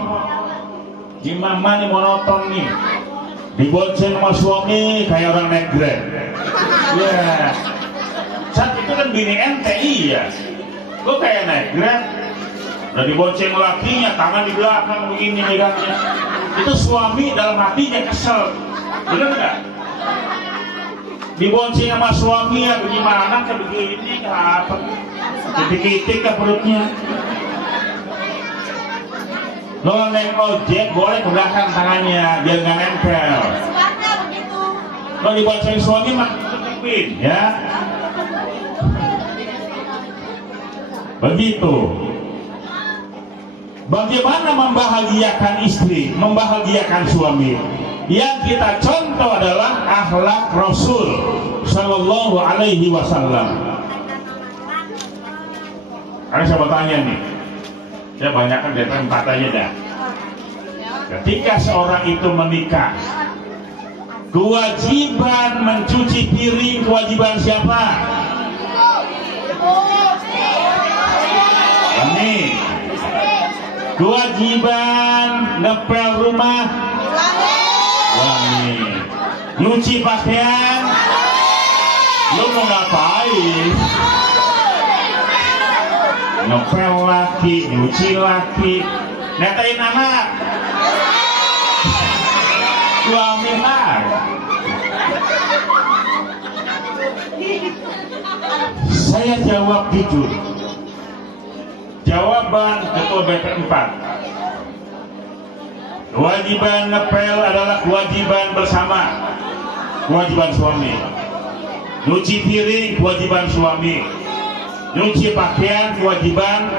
Gimana nih monoton nih? Dibonceng sama suami kayak orang naik Grab. Ya. Saat itu kan bini ente iya. Kok kayak naik Grab? Udah dibonceng lakinya, tangan di belakang begini megangnya. Itu suami dalam hatinya kesel, bener nggak? Dibonceng sama suami ya bagaimana kayak begini, apa? Kitik-kitik ke perutnya. Lo naik ojek boleh ke belakang tangannya biar nggak nempel. Lo dibonceng suami mah tutupin ya. Begitu. Bagaimana membahagiakan istri, membahagiakan suami? Yang kita contoh adalah akhlak Rasul Sallallahu Alaihi Wasallam. Karena saya mau tanya nih, saya banyak kan dari tempat aja dah. Ketika seorang itu menikah, kewajiban mencuci piring kewajiban siapa? Amin. Kewajiban ngepel rumah suami. Nyuci pakaian lu mau ngapain? Ngepel laki, nyuci laki, netain anak suami lah. Saya jawab jujur. Jawaban ketua BP4, kewajiban ngepel adalah kewajiban bersama, kewajiban suami. Nyuci piring kewajiban suami, nyuci pakaian kewajiban.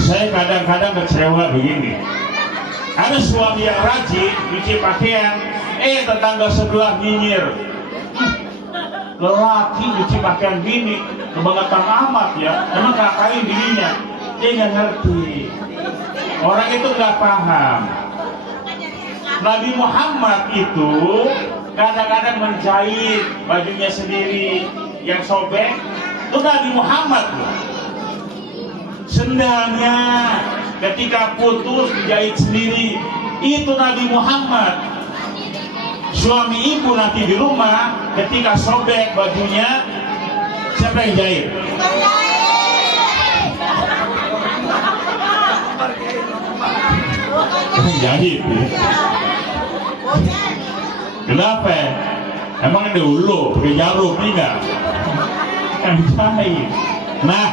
Saya kadang-kadang kecewa begini, ada suami yang rajin nyuci pakaian, tetangga sebelah nyinyir, lelaki nyuci pakaian gini kebangetan amat ya, emang ngapain dirinya? Dia nggak ngerti, orang itu nggak paham. Nabi Muhammad itu kadang-kadang menjahit bajunya sendiri yang sobek, itu Nabi Muhammad loh. Sendalnya ketika putus dijahit sendiri, itu Nabi Muhammad. Suami ibu nanti di rumah ketika sobek bajunya, siapa yang jahit? Jahit ya. Kenapa? Emang ada ulu pakai jarum nih enggak? Yang jahit. Nah,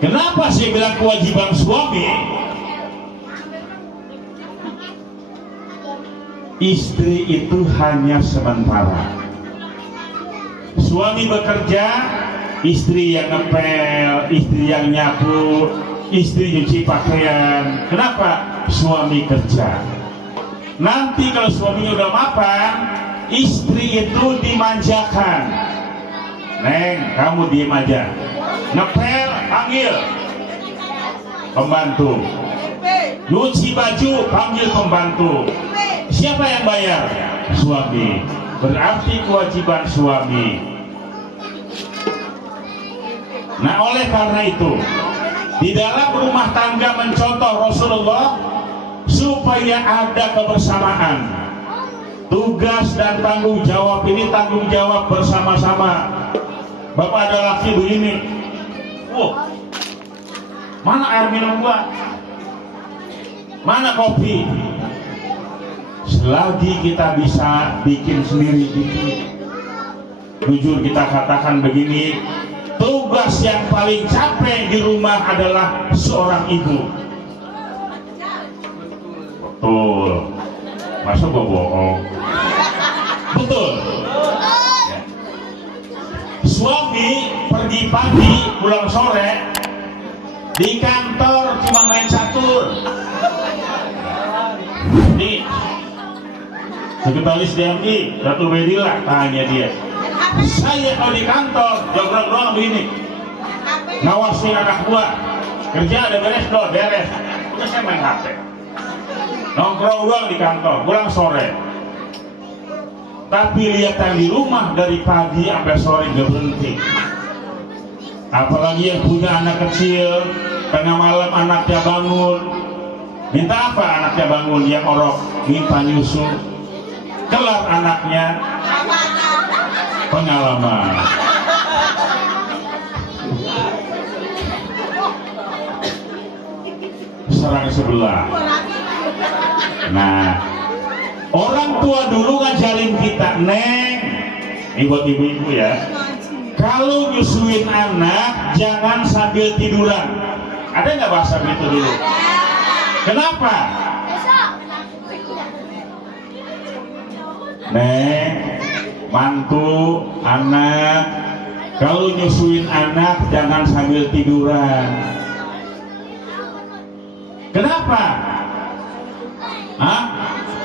kenapa saya bilang kewajiban suami? Istri itu hanya sementara. Suami bekerja, istri yang ngepel, istri yang nyapu, istri nyuci pakaian. Kenapa? Suami kerja. Nanti kalau suaminya udah mapan, istri itu dimanjakan. Neng, kamu diem aja. Ngepel, panggil pembantu. Nyuci baju, panggil pembantu. Siapa yang bayar? Suami. Berarti kewajiban suami. Nah, oleh karena itu, di dalam rumah tangga mencontoh Rasulullah supaya ada kebersamaan. Tugas dan tanggung jawab ini tanggung jawab bersama-sama. Bapak ada laki begini, mana air minum gua? Mana kopi? Selagi kita bisa bikin sendiri, jujur kita katakan begini, tugas yang paling capek di rumah adalah seorang ibu. Betul. Masa gua bohong? Betul. Suami pergi pagi, pulang sore, di kantor cuma main catur. Nih, sekretaris DMI, Ratu Bedila, tanya dia. Saya kalau di kantor, jogrok-jogrok begini, ngawasin anak gua, kerja ada beres, beres. Udah saya main HP. Nongkrong doang di kantor, pulang sore. Tapi lihat yang di rumah dari pagi sampai sore gak berhenti. Apalagi yang punya anak kecil, tengah malam anaknya bangun. Minta apa anaknya bangun? Yang orok, minta nyusu. Kelar anaknya pengalaman. Serang sebelah. Nah, orang tua dulu ngajarin kita, Neng, ini buat ibu-ibu ya, kalau nyusuin anak jangan sambil tiduran. Ada nggak bahasa gitu dulu? Kenapa? Neng, mantu, anak, kalau nyusuin anak jangan sambil tiduran. Kenapa? Hah?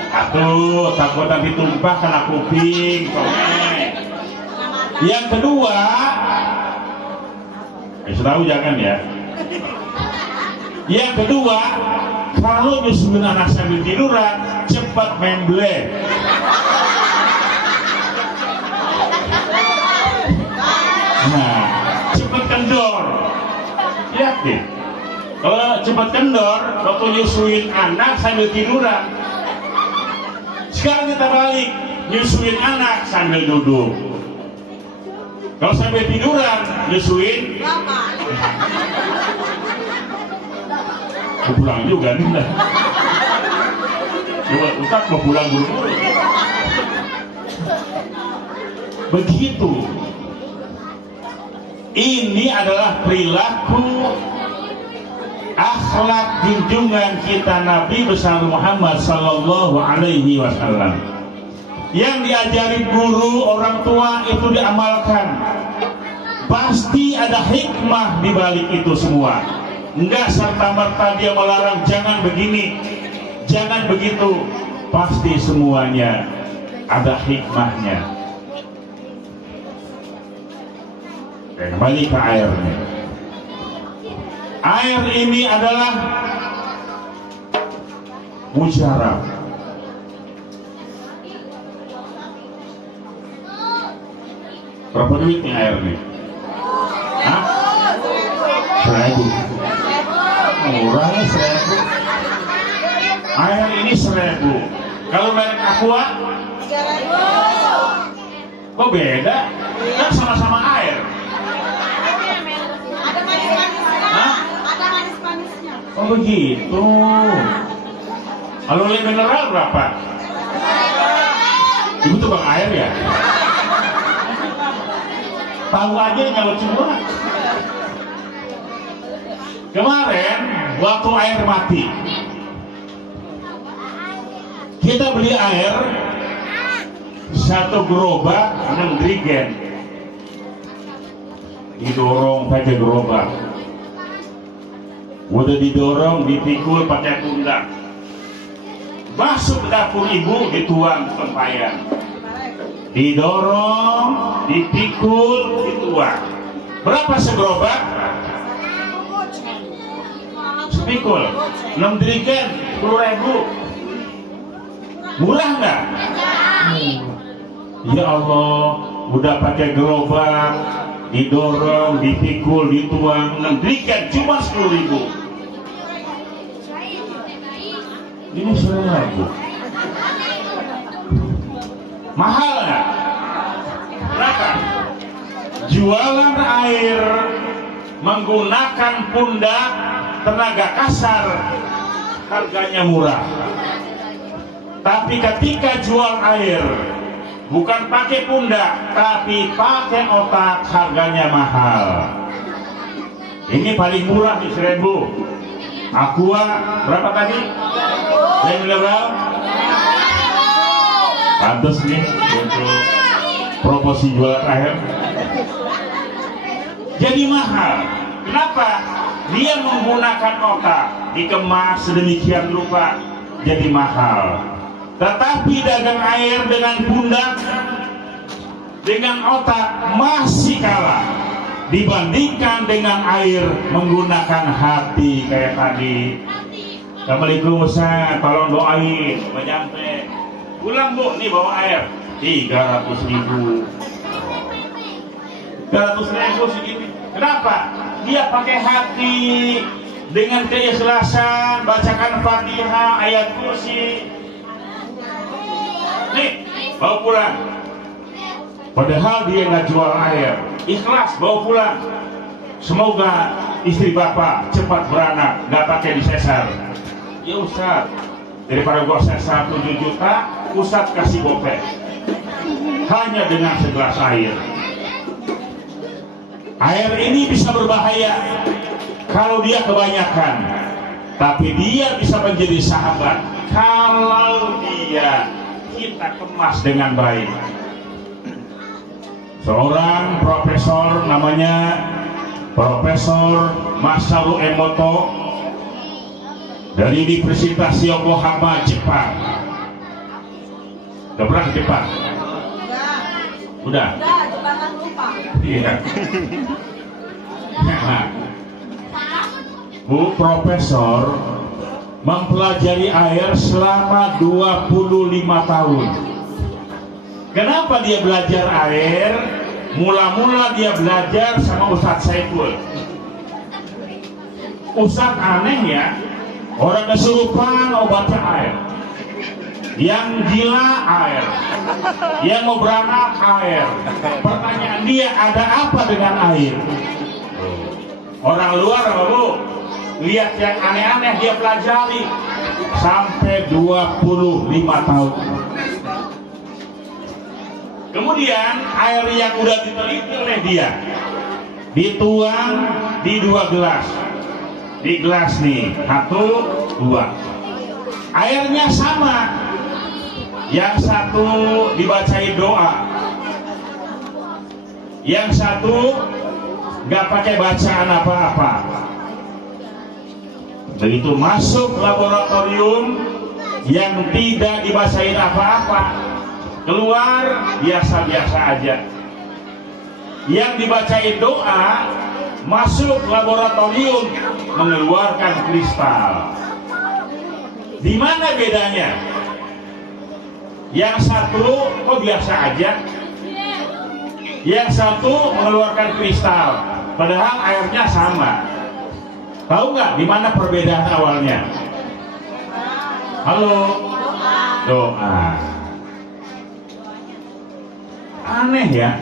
Atuh, takut nanti tumpah kena kuping. Yang kedua, tahu jangan ya. Yang kedua, kalau nyusuin anak sambil tiduran, cepat memble. Nah, cepat kendor. Lihat deh. Kalau cepat kendor, waktu nyusuin anak sambil tiduran. Sekarang kita balik, nyusuin anak sambil duduk. Kalau sambil tiduran, nyusuin. Aku pulang juga nih. Coba Ustaz mau pulang buru-buru. Begitu. Ini adalah perilaku akhlak junjungan kita Nabi besar Muhammad Sallallahu Alaihi Wasallam. Yang diajari guru orang tua itu diamalkan. Pasti ada hikmah di balik itu semua. Enggak serta-merta dia melarang jangan begini, jangan begitu. Pasti semuanya ada hikmahnya. Dan kembali ke airnya. Air ini adalah mujarab. Berapa duit nih air nih? Hah? 1.000. Murahnya 1.000. Air ini 1.000. Kalau merek Aqua? 3.000. Kok beda? Kan sama-sama air. Oh begitu. Kalau air mineral berapa? Ibu tuh bang air ya? Tahu aja kalau cuma. Kemarin waktu air mati, kita beli air 1 gerobak 6 drigen. Didorong pakai gerobak. Udah didorong, dipikul pakai pundak. Masuk ke dapur ibu, dituang tempayan. Didorong, dipikul, dituang. Berapa segerobak? Sepikul 6 drigen 10.000. Murah nggak? Ya Allah, udah pakai gerobak, didorong, dipikul, dituang 6 drigen cuma 10.000. Ini 10.000. Mahal nggak? Berapa? Jualan air menggunakan pundak tenaga kasar harganya murah. Tapi ketika jual air bukan pakai pundak tapi pakai otak, harganya mahal. Ini paling murah di 1.000. Aqua berapa tadi? Yang mineral? Pantes nih untuk promosi jualan air. Jadi mahal. Kenapa? Dia menggunakan otak, dikemas sedemikian rupa, jadi mahal. Tetapi dagang air dengan pundak, dengan otak masih kalah dibandingkan dengan air menggunakan hati kayak tadi. Assalamualaikum Ustaz, tolong doain, nyampe. Pulang Bu, nih bawa air 300.000. 300.000 segini. Kenapa? Dia pakai hati dengan keikhlasan, bacakan Fatihah, ayat kursi. Nih, bawa pulang. Padahal dia nggak jual air, ikhlas bawa pulang. Semoga istri bapak cepat beranak, nggak pakai disesar. Ya Ustaz, daripada gua sesar 7 juta, Ustaz kasih gopek. Hanya dengan segelas air. Air ini bisa berbahaya kalau dia kebanyakan, tapi dia bisa menjadi sahabat kalau dia kita kemas dengan baik. Seorang profesor namanya Profesor Masaru Emoto dari Universitas Yokohama, Jepang. Udah pernah ke Jepang? Udah. Jepangan lupa. Iya. Nah, Bu Profesor mempelajari air selama 25 tahun. Kenapa dia belajar air? Mula-mula dia belajar sama Ustadz Saiful. Ustadz aneh ya, orang kesurupan obatnya air, yang gila air, yang mau beranak air. Pertanyaan dia, ada apa dengan air? Orang luar apa bu? Lihat yang aneh-aneh dia pelajari sampai 25 tahun. Kemudian air yang udah diteliti oleh dia dituang di 2 gelas. Di gelas nih 1, 2. Airnya sama. Yang satu dibacain doa, yang satu nggak pakai bacaan apa-apa. Begitu masuk laboratorium, yang tidak dibacain apa-apa keluar biasa-biasa aja. Yang dibacain doa masuk laboratorium mengeluarkan kristal. Di mana bedanya? Yang satu kok biasa aja, yang satu mengeluarkan kristal, padahal airnya sama. Tahu nggak di mana perbedaan awalnya? Halo, doa. Aneh ya,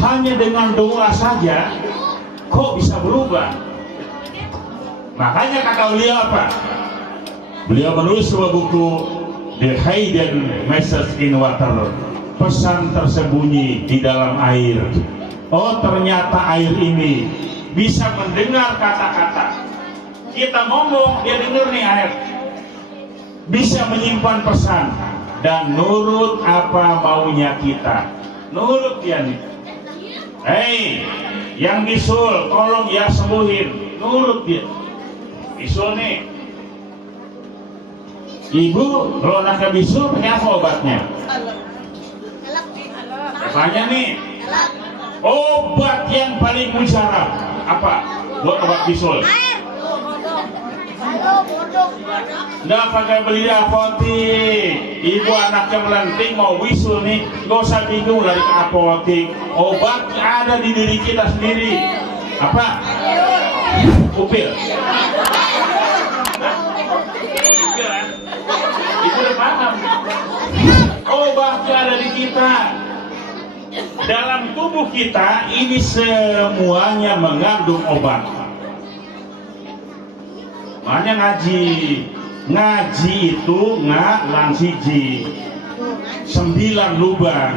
hanya dengan doa saja kok bisa berubah. Makanya kata beliau apa? Beliau menulis sebuah buku The Hidden Message in Water, pesan tersembunyi di dalam air. Oh, ternyata air ini bisa mendengar kata-kata kita ngomong, dia dengar nih air. Bisa menyimpan pesan dan nurut apa maunya kita. Nurut dia nih. Hei, yang bisul tolong ya sembuhin. Nurut dia. Bisul nih. Ibu kalau anaknya bisul pakai apa obatnya? Tanya nih. Obat yang paling mujarab apa buat obat bisul? Nggak pakai beli di apotik. Ibu anaknya melenting mau bisul nih, nggak usah bingung lari ke apotik. Obatnya ada di diri kita sendiri. Apa? Upil. Itu udah paham. Obatnya ada di kita. Dalam tubuh kita ini semuanya mengandung obat. Makanya ngaji itu lan siji 9 lubang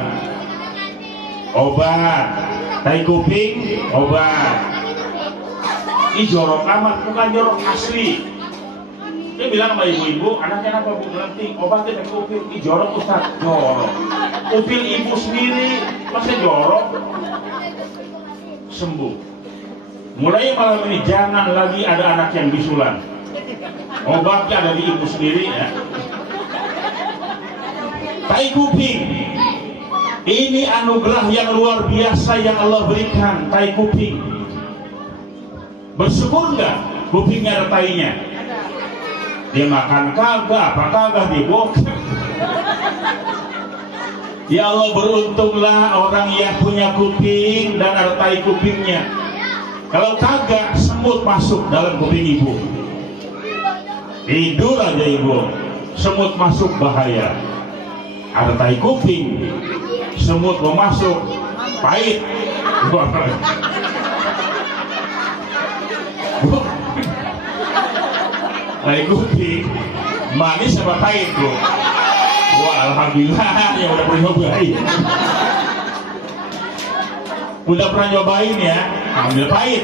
obat, tai kuping obat. Ini jorok amat, bukan jorok asli. Dia bilang sama ibu-ibu, anaknya apa bu melenting, obatnya tai kuping. Ini jorok Ustaz, jorok. Upil ibu sendiri, masa jorok? Sembuh. Mulai malam ini jangan lagi ada anak yang bisulan. Obatnya ada di ibu sendiri ya. Tai kuping. Ini anugerah yang luar biasa yang Allah berikan, tai kuping. Bersyukur nggak kupingnya ada tainya? Dia makan kagak, apa kagak dibokeh. Ya Allah, beruntunglah orang yang punya kuping dan ada tai kupingnya. Kalau kagak, semut masuk dalam kuping ibu. Tidur aja ibu, semut masuk bahaya. Ada tai kuping, semut mau masuk, Pahit. Nah, ikuti manis apa pahit bro? Wah, alhamdulillah yang udah pernah nyobain. Udah pernah nyobain ya, ambil pahit.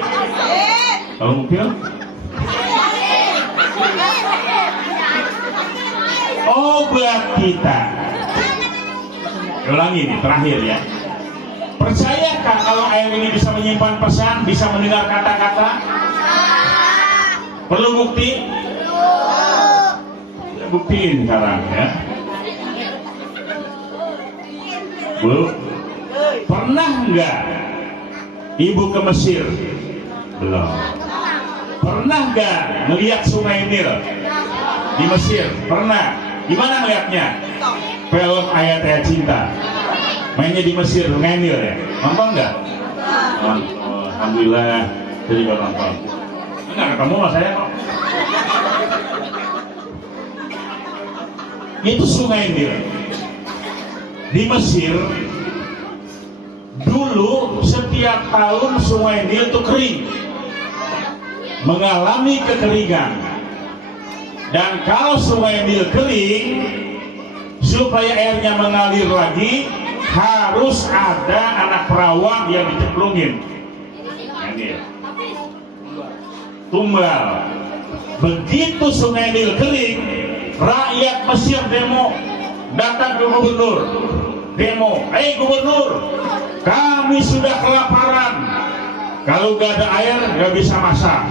Kalau mungkin, obat kita. Ulangi nih, terakhir ya. Percayakah kalau air ini bisa menyimpan pesan, bisa mendengar kata-kata? Perlu bukti? Ya, buktiin sekarang ya. Bu, pernah nggak ibu ke Mesir? Belum. Pernah nggak melihat Sungai Nil di Mesir? Pernah. Gimana ngeliatnya? Film Ayat-Ayat Cinta. Mainnya di Mesir, Sungai Nil ya. Nonton nggak? Oh, alhamdulillah, saya juga nonton. Enggak ketemu sama saya kok. Itu Sungai Nil di Mesir. Dulu setiap tahun Sungai Nil itu kering, mengalami kekeringan. Dan kalau Sungai Nil kering, supaya airnya mengalir lagi, harus ada anak perawan yang dicemplungin. Ini tumbal. Begitu Sungai Nil kering, rakyat Mesir demo, datang ke gubernur, demo, gubernur, kami sudah kelaparan. Kalau gak ada air, gak bisa masak.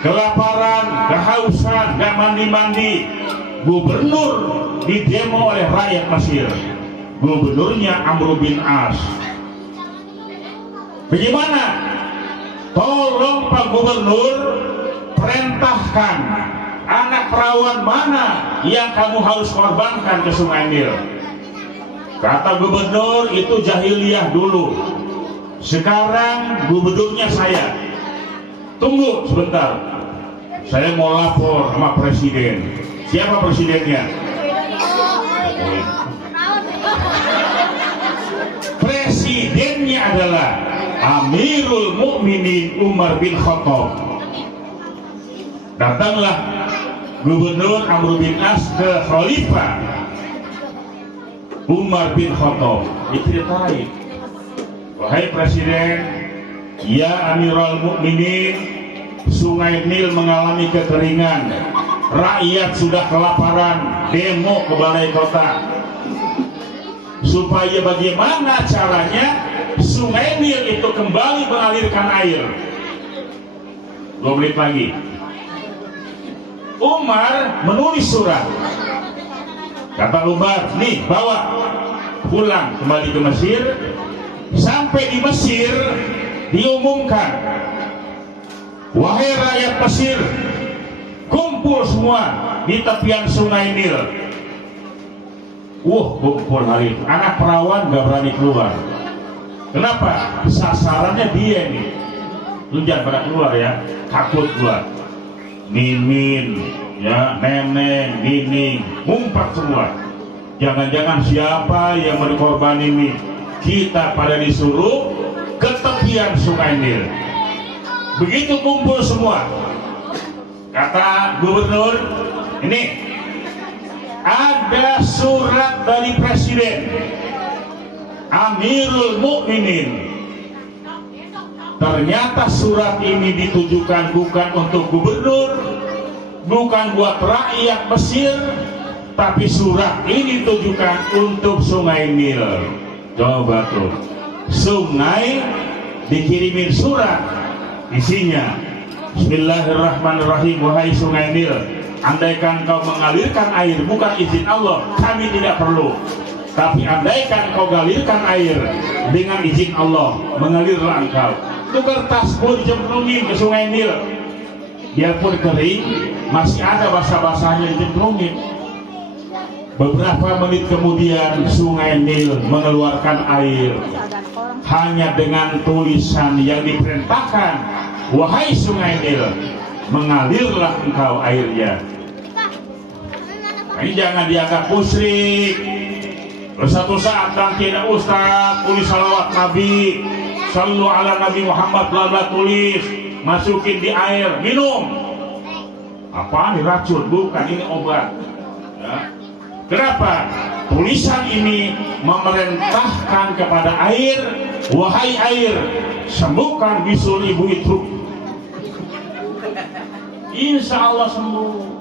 Kelaparan, kehausan, gak mandi-mandi. Gubernur didemo oleh rakyat Mesir. Gubernurnya Amr bin As. Bagaimana? Tolong Pak Gubernur, perintahkan anak perawan mana yang kamu harus korbankan ke Sungai Nil. Kata gubernur, itu jahiliyah dulu. Sekarang gubernurnya saya. Tunggu sebentar, saya mau lapor sama presiden. Siapa presidennya? Presidennya adalah Amirul Mukminin Umar bin Khattab. Datanglah Gubernur Amr bin As ke Khalifah Umar bin Khattab. Diceritain, wahai presiden, ya Amirul Mukminin, Sungai Nil mengalami kekeringan, rakyat sudah kelaparan, demo ke balai kota. Supaya bagaimana caranya Sungai Nil itu kembali mengalirkan air. 2 menit lagi. Umar menulis surat. Kata Umar, nih bawa pulang kembali ke Mesir. Sampai di Mesir diumumkan, wahai rakyat Mesir, kumpul semua di tepian Sungai Nil. Kumpul hari itu. Anak perawan gak berani keluar. Kenapa? Sasarannya dia nih. Lu jangan pada keluar ya, takut keluar. Mimin, ya, neneng, nining, ngumpet semua. Jangan-jangan siapa yang berkorban ini? Kita pada disuruh ke tepian Sungai Nil. Begitu kumpul semua, kata gubernur, ini ada surat dari presiden Amirul Mukminin. Ternyata surat ini ditujukan bukan untuk gubernur, bukan buat rakyat Mesir, tapi surat ini ditujukan untuk Sungai Nil. Coba tuh, sungai dikirimin surat, isinya, Bismillahirrahmanirrahim, wahai Sungai Nil, andaikan kau mengalirkan air bukan izin Allah, kami tidak perlu. Tapi andaikan kau galirkan air dengan izin Allah, mengalirlah engkau. Itu kertas pun dicemplungin ke Sungai Nil. Biarpun kering, masih ada basah-basahnya dicemplungin. Beberapa menit kemudian Sungai Nil mengeluarkan air. Hanya dengan tulisan yang diperintahkan, wahai Sungai Nil, mengalirlah engkau airnya. Ini jangan dianggap musyrik. Bersatu saat nanti ada Ustaz tulis salawat Nabi, sallu ala Nabi Muhammad, bla tulis, masukin di air, minum. Apaan ini racun? Bukan, ini obat. Ya. Kenapa? Tulisan ini memerintahkan kepada air, wahai air, sembuhkan bisul ibu itu. Insya Allah sembuh.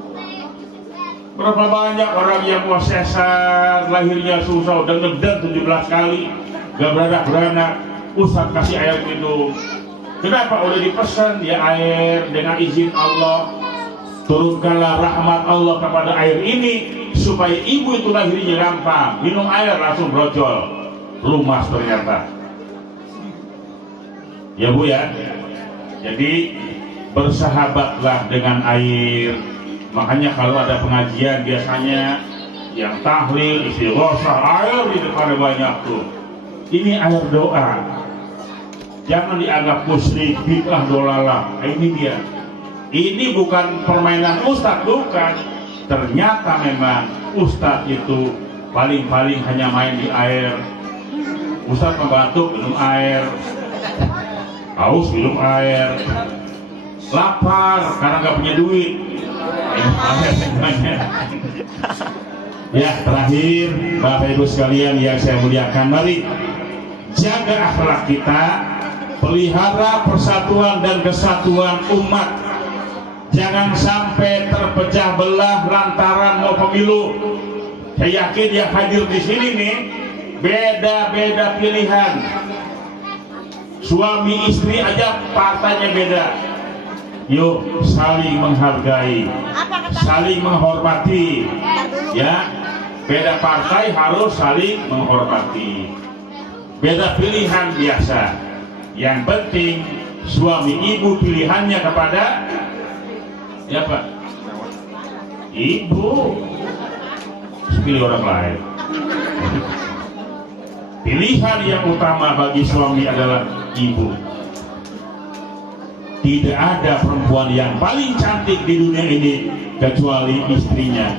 Berapa banyak orang yang mau sesar, lahirnya susah, udah ngedar 17 kali, gak beranak-beranak, Ustaz kasih air minum. Kenapa? Udah dipesan ya air dengan izin Allah. Turunkanlah rahmat Allah kepada air ini supaya ibu itu lahirnya gampang. Minum air langsung brojol, lumas ternyata. Ya Bu ya. Jadi bersahabatlah dengan air. Makanya kalau ada pengajian biasanya yang tahlil, istighosah, air di depan banyak tuh. Ini air doa. Jangan dianggap musyrik, bid'ah, dolalah. Ini dia. Ini bukan permainan Ustadz, bukan. Ternyata memang Ustadz itu paling-paling hanya main di air. Ustadz membantu minum air, haus minum air, lapar karena nggak punya duit. Ya, terakhir Bapak Ibu sekalian yang saya muliakan, mari jaga akhlak kita, pelihara persatuan dan kesatuan umat. Jangan sampai terpecah belah lantaran mau pemilu. Saya yakin yang hadir di sini nih beda-beda pilihan. Suami istri aja partainya beda. Yuk saling menghargai, saling menghormati. Ya, beda partai harus saling menghormati. Beda pilihan biasa. Yang penting suami ibu pilihannya kepada ya Pak, ibu, pilih orang lain. Pilihan yang utama bagi suami adalah ibu. Tidak ada perempuan yang paling cantik di dunia ini kecuali istrinya.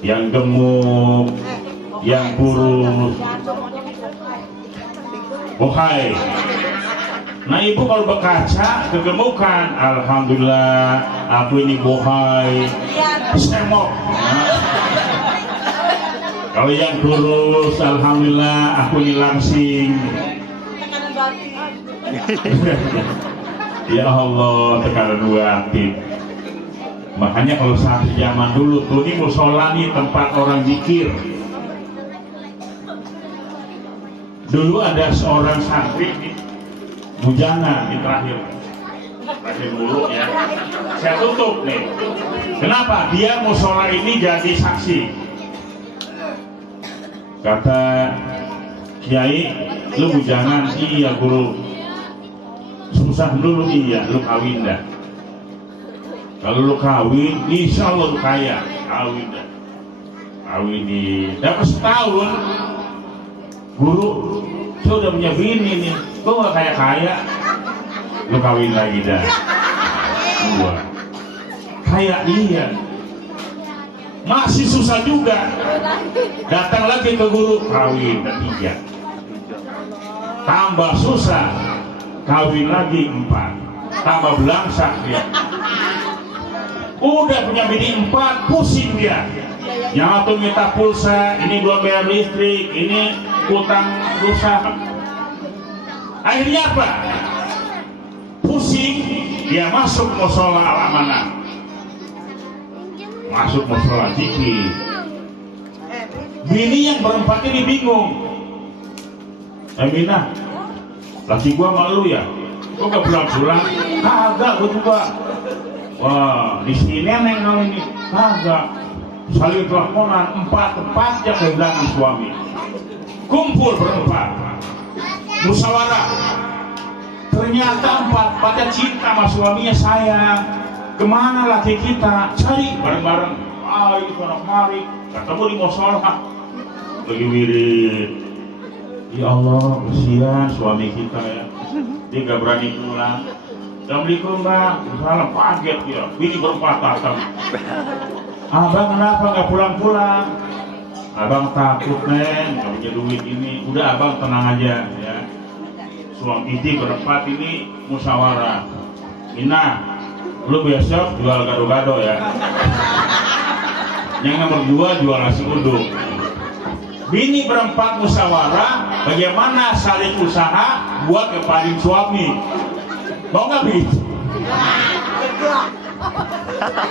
Yang gemuk, yang kurus. Bohai. Nah ibu kalau berkaca kegemukan, alhamdulillah aku ini bohai, semok. Kalau yang kurus, alhamdulillah aku ini langsing. Ya Allah, tekanan batin. Makanya kalau saat zaman dulu tuh ini musola nih tempat orang zikir. Dulu ada seorang santri nih, bujana di terakhir dulu ya. Saya tutup nih. Kenapa? Dia musola ini jadi saksi. Kata Kiai, lu bujangan, iya guru. Susah dulu, iya, lu kawin dah. Kalau lu kawin, insya Allah lu kaya. Kawin dah. Kawin di dapat setahun. Guru, saya udah punya bini nih, gue gak kaya-kaya. Lu kawin lagi dah. Gua kayak iya. Masih susah juga. Datang lagi ke guru, kawin ketiga. Tambah susah, kawin lagi 4. Tambah belangsak dia. Udah punya bini 4, pusing dia. Yang satu minta pulsa, ini belum bayar listrik, ini utang rusak. Akhirnya apa? Pusing, dia masuk musola al-amanah. Masuk musola zikir. Bini yang berempat ini bingung. Aminah, laki gua malu ya? Gua gak pulang-pulang? Kagak, gua juga. Wah, di sini neneng kau ini. Kagak. Saling teleponan, 4 yang kehilangan suami. Kumpul berempat, musyawarah. Ternyata 4 pada cinta sama suaminya, sayang. Kemana laki kita? Cari bareng-bareng. Ini anak mari, ketemu di musola. Lagi wirid. Ya Allah, kesian suami kita ya. Dia gak berani pulang. Assalamualaikum Mbak. Salam, kaget dia. Bini berempat datang. Abang kenapa nggak pulang-pulang? abang takut neng, gak punya duit ini. Udah abang tenang aja ya. Suami istri berempat ini musyawarah. Ina, lu besok jual gado-gado ya. Yang nomor 2 jual nasi uduk. Bini berempat musyawarah bagaimana saling usaha buat kepaling suami. Mau nggak begitu?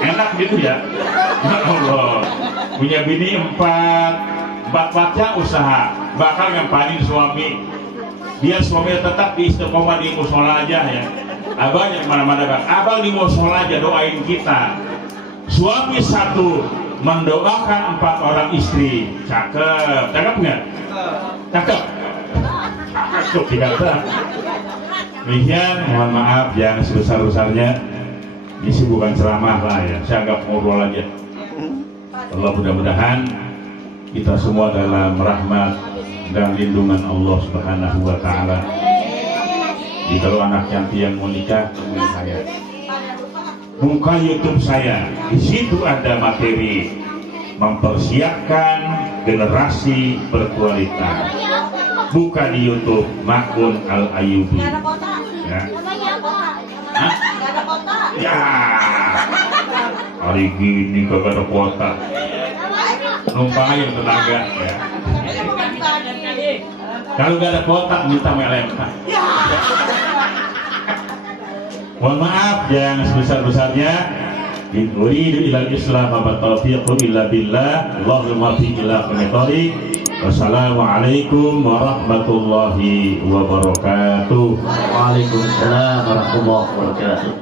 Enak gitu ya. Ya Allah, punya bini 4-4-nya usaha, bakal ngepaling suami. Dia suaminya tetap di istiqomah di musola aja ya. Abang yang mana-mana bang, abang di musola aja doain kita. Suami 1 mendoakan 4 orang istri. Cakep, cakep nggak? Cakep. Cakep dikata. Demikian, mohon maaf yang sebesar-besarnya. Ini sih bukan ceramah lah ya, saya anggap ngobrol aja. Allah mudah-mudahan kita semua dalam rahmat dan lindungan Allah Subhanahu wa Ta'ala. Jadi kalau anak cantik yang mau nikah, temuin saya. Buka YouTube saya, di situ ada materi mempersiapkan generasi berkualitas. Buka di YouTube Makun Al Ayyubi. Ya. Hah? Ya. Hari gini kagak ada kuota. Numpang aja tenaga ya. Kalau gak ada kotak minta MLMK. Mohon maaf yang sebesar-besarnya. In uridu ilal islam wa taufiqu illa billah. Allahumma fi ila qanitori. Wassalamualaikum warahmatullahi wabarakatuh. Waalaikumsalam warahmatullahi wabarakatuh.